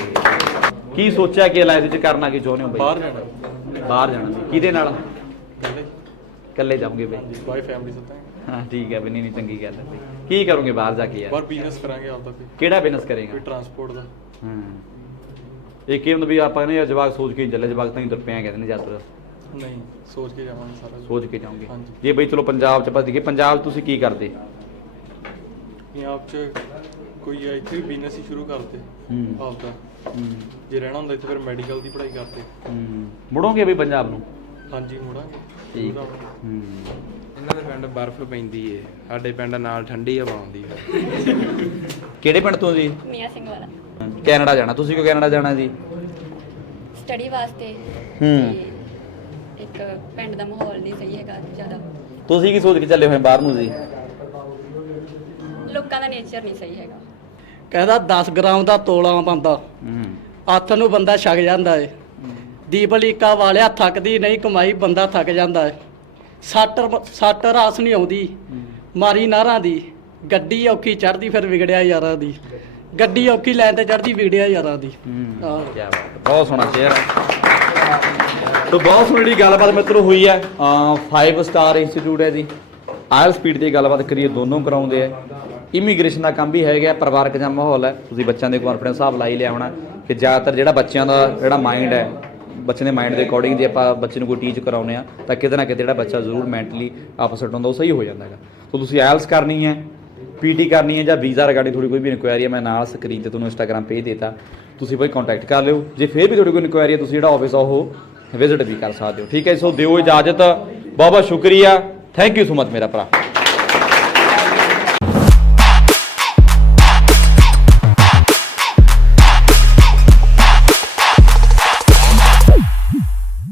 ਕੀ ਸੋਚਿਆ ਕਿ ਲਾਈਫ 'ਚ ਕਰਨਾ ਕੀ ਚਾਹੁੰਦੇ ਹੋ ਬਾਈ? ਬਾਹਰ ਜਾਣਾ। ਬਾਹਰ ਜਾਣਾ। ਜੀ ਕਿਹਦੇ ਨਾਲ? ਇਕੱਲੇ। ਜਾਓਗੇ ਬਾਈ? ਬਾਈ ਫੈਮਿਲੀ ਸਾਥ ਹੈ। ਠੀਕ ਹੈ ਬਣੀ ਨਹੀਂ ਚੰਗੀ ਗੱਲ ਹੈ ਬਈ। ਕੀ ਕਰੋਗੇ ਬਾਹਰ ਜਾ ਕੇ ਯਾਰ? ਬਾਹਰ ਬਿਜ਼ਨਸ ਕਰਾਂਗੇ ਆਪਦਾ ਕੋਈ। ਕਿਹੜਾ ਬਿਜ਼ਨਸ ਕਰੇਗਾ? ਕੋਈ ਟਰਾਂਸਪੋਰਟ ਦਾ। ਹਾਂ। ਇਹ ਕੀ ਹੁੰਦਾ ਵੀ ਆਪਾਂ ਨੇ ਜਵਾਕ ਸੋਚ ਕੇ ਚੱਲੇ ਜਵਾਕ ਤਾਂ ਹੀ ਤੁਰ ਪਿਆ ਕਹਿੰਦੇ ਨੇ ਯਾਤਰਾ ਨਹੀਂ ਸੋਚ ਕੇ ਜਾਵਾਂਗੇ ਸਾਰਾ ਸੋਚ ਕੇ ਜਾਓਗੇ। ਹਾਂਜੀ। ਜੇ ਬਈ ਚਲੋ ਪੰਜਾਬ 'ਚ ਆਪਾਂ ਦੇਖੀਏ ਪੰਜਾਬ 'ਚ ਤੁਸੀਂ ਕੀ ਕਰਦੇ? ਪੰਜਾਬ 'ਚ ਕੋਈ ਇੱਥੇ ਬਿਜ਼ਨਸ ਹੀ ਸ਼ੁਰੂ ਕਰਦੇ ਹੂੰ। ਆਪਦਾ। ਹੂੰ। ਜੇ ਰਹਿਣਾ ਹੁੰਦਾ ਇੱਥੇ ਫਿਰ ਮੈਡੀਕਲ ਦੀ ਪੜ੍ਹਾਈ ਕਰਦੇ। ਹੂੰ। ਮੁੜੋਗੇ ਵੀ ਪੰਜਾਬ ਨੂੰ? ਹਾਂਜੀ ਮੁੜਾਂਗੇ। ਠੀਕ। ਹੂੰ। ਇਹਨਾਂ ਦੇ ਪਿੰਡ ਬਰਫ਼ ਪੈਂਦੀ ਏ। ਸਾਡੇ ਪਿੰਡ ਨਾਲ ਠੰਡੀ ਹਵਾ ਆਉਂਦੀ ਹੈ ਕਿਹੜੇ ਪਿੰਡ ਤੋਂ ਜੀ? ਮੀਆਂ ਸਿੰਘ ਵਾਲਾ। ਕੈਨੇਡਾ ਜਾਣਾ। ਤੁਸੀਂ ਕਿਉਂ ਕੈਨੇਡਾ ਜਾਣਾ ਜੀ? ਸਟੱਡੀ ਵਾਸਤੇ। ਹੂੰ। ਤੇ ਇੱਕ ਪਿੰਡ ਦਾ ਮਾਹੌਲ ਨਹੀਂ ਸਹੀ ਹੈਗਾ ਜ਼ਿਆਦਾ। ਤੁਸੀਂ ਕੀ ਸੋਚ ਕੇ ਚੱਲੇ ਹੋਏ ਬਾਹਰ ਨੂੰ ਜੀ? ਲੋਕਾਂ ਦਾ ਨੇਚਰ ਨਹੀਂ ਸਹੀ ਹੈਗਾ। ਕਹਿੰਦਾ 10 ਗ੍ਰਾਮ ਦਾ ਤੋਲਾ ਬੰਦਾ। ਹੂੰ। ਹੱਥ ਨੂੰ ਬੰਦਾ ਛਕ ਜਾਂਦਾ ਏ। ਦੀਪਲੀਕਾ ਵਾਲਿਆ ਥੱਕਦੀ ਨਹੀਂ ਕਮਾਈ ਬੰਦਾ ਥੱਕ ਜਾਂਦਾ ਏ। ਸੱਟ ਸੱਟ ਰਾਸ ਨਹੀਂ ਆਉਂਦੀ। ਮਾਰੀ ਨਾਰਾਂ ਦੀ। ਗੱਡੀ ਔਖੀ ਚੜਦੀ ਫਿਰ ਵਿਗੜਿਆ ਯਾਰਾਂ ਦੀ। ਗੱਡੀ ਔਖੀ ਲੈਣ ਤੇ ਚੜਦੀ ਵਿਗੜਿਆ ਯਾਰਾਂ ਦੀ। ਆਹ। ਕੀ ਬਾਤ ਹੈ। ਬਹੁਤ ਸੋਹਣਾ ਸ਼ੇਅਰ ਤੋ ਬਹੁਤ ਸੋਹਣੀ ਜਿਹੜੀ ਗੱਲਬਾਤ ਮਿੱਤਰੋ ਹੋਈ ਹੈ 5 ਸਟਾਰ ਇੰਸਟੀਚਿਊਟ ਹੈ ਜੀ। ਆਇਲ ਸਪੀਡ ਦੀ ਗੱਲਬਾਤ ਕਰੀਏ ਦੋਨੋਂ ਕਰਾਉਂਦੇ ਆ। ਇਮੀਗ੍ਰੇਸ਼ਨ ਦਾ ਕੰਮ ਵੀ ਹੈਗਾ, ਪਰਿਵਾਰਕ ਜਾਂ ਮਾਹੌਲ ਹੈ। ਤੁਸੀਂ ਬੱਚਿਆਂ ਦੇ ਕੌਨਫੀਡੈਂਸ ਹਿਸਾਬ ਲਾਈ ਲਿਆਉਣਾ ਕਿ ਜ਼ਿਆਦਾਤਰ ਜਿਹੜਾ ਬੱਚਿਆਂ ਦਾ ਜਿਹੜਾ ਮਾਈਂਡ ਹੈ, ਬੱਚੇ ਦੇ ਮਾਈਂਡ ਦੇ ਅਕੋਰਡਿੰਗ ਜੇ ਆਪਾਂ ਬੱਚੇ ਨੂੰ ਕੋਈ ਟੀਚ ਕਰਾਉਨੇ ਆ ਤਾਂ ਕਿਤੇ ਨਾ ਕਿਤੇ ਜਿਹੜਾ ਬੱਚਾ ਜ਼ਰੂਰ ਮੈਂਟਲੀ ਅਪਸੈਟ ਹੁੰਦਾ, ਉਹ ਸਹੀ ਹੋ ਜਾਂਦਾ ਹੈਗਾ। ਸੋ ਤੁਸੀਂ ਆਇਲਸ ਕਰਨੀ ਹੈ ਪੀਟੀ ਕਰਨੀ ਹੈ ਜਾਂ ਵੀਜ਼ਾ ਰਿਗਾਰਡਿੰਗ ਤੁਹਾਡੀ ਕੋਈ ਵੀ ਇਨਕੁਆਇਰੀ ਹੈ, ਮੈਂ ਨਾਲ ਸਕਰੀਨ ਤੇ ਤੁਹਾਨੂੰ ਇੰਸਟਾਗ੍ਰam ਪੇਜ ਦੇਤਾ। ਤੁਸੀਂ ਭਾਈ ਕੰਟੈਕਟ ਕਰ ਲਿਓ। ਜੇ ਫਿਰ ਵੀ ਤੁਹਾਡੀ ਕੋਈ ਇਨਕੁਆਇਰੀ ਹੈ, ਤੁਸੀਂ ਜਿਹੜਾ ਆਫਿਸ ਆ, ਉਹ ਵਿਜ਼ਿਟ ਵੀ ਕਰ ਸਕਦੇ ਹੋ। ਠੀਕ ਹੈ ਸੋ ਦਿਓ ਇਜਾਜ਼ਤ। ਬਹੁਤ ਬਹੁਤ ਸ਼ੁਕਰੀਆ। ਥੈਂਕ ਯੂ ਸੋ ਮਚ ਮੇਰਾ ਭਰਾ।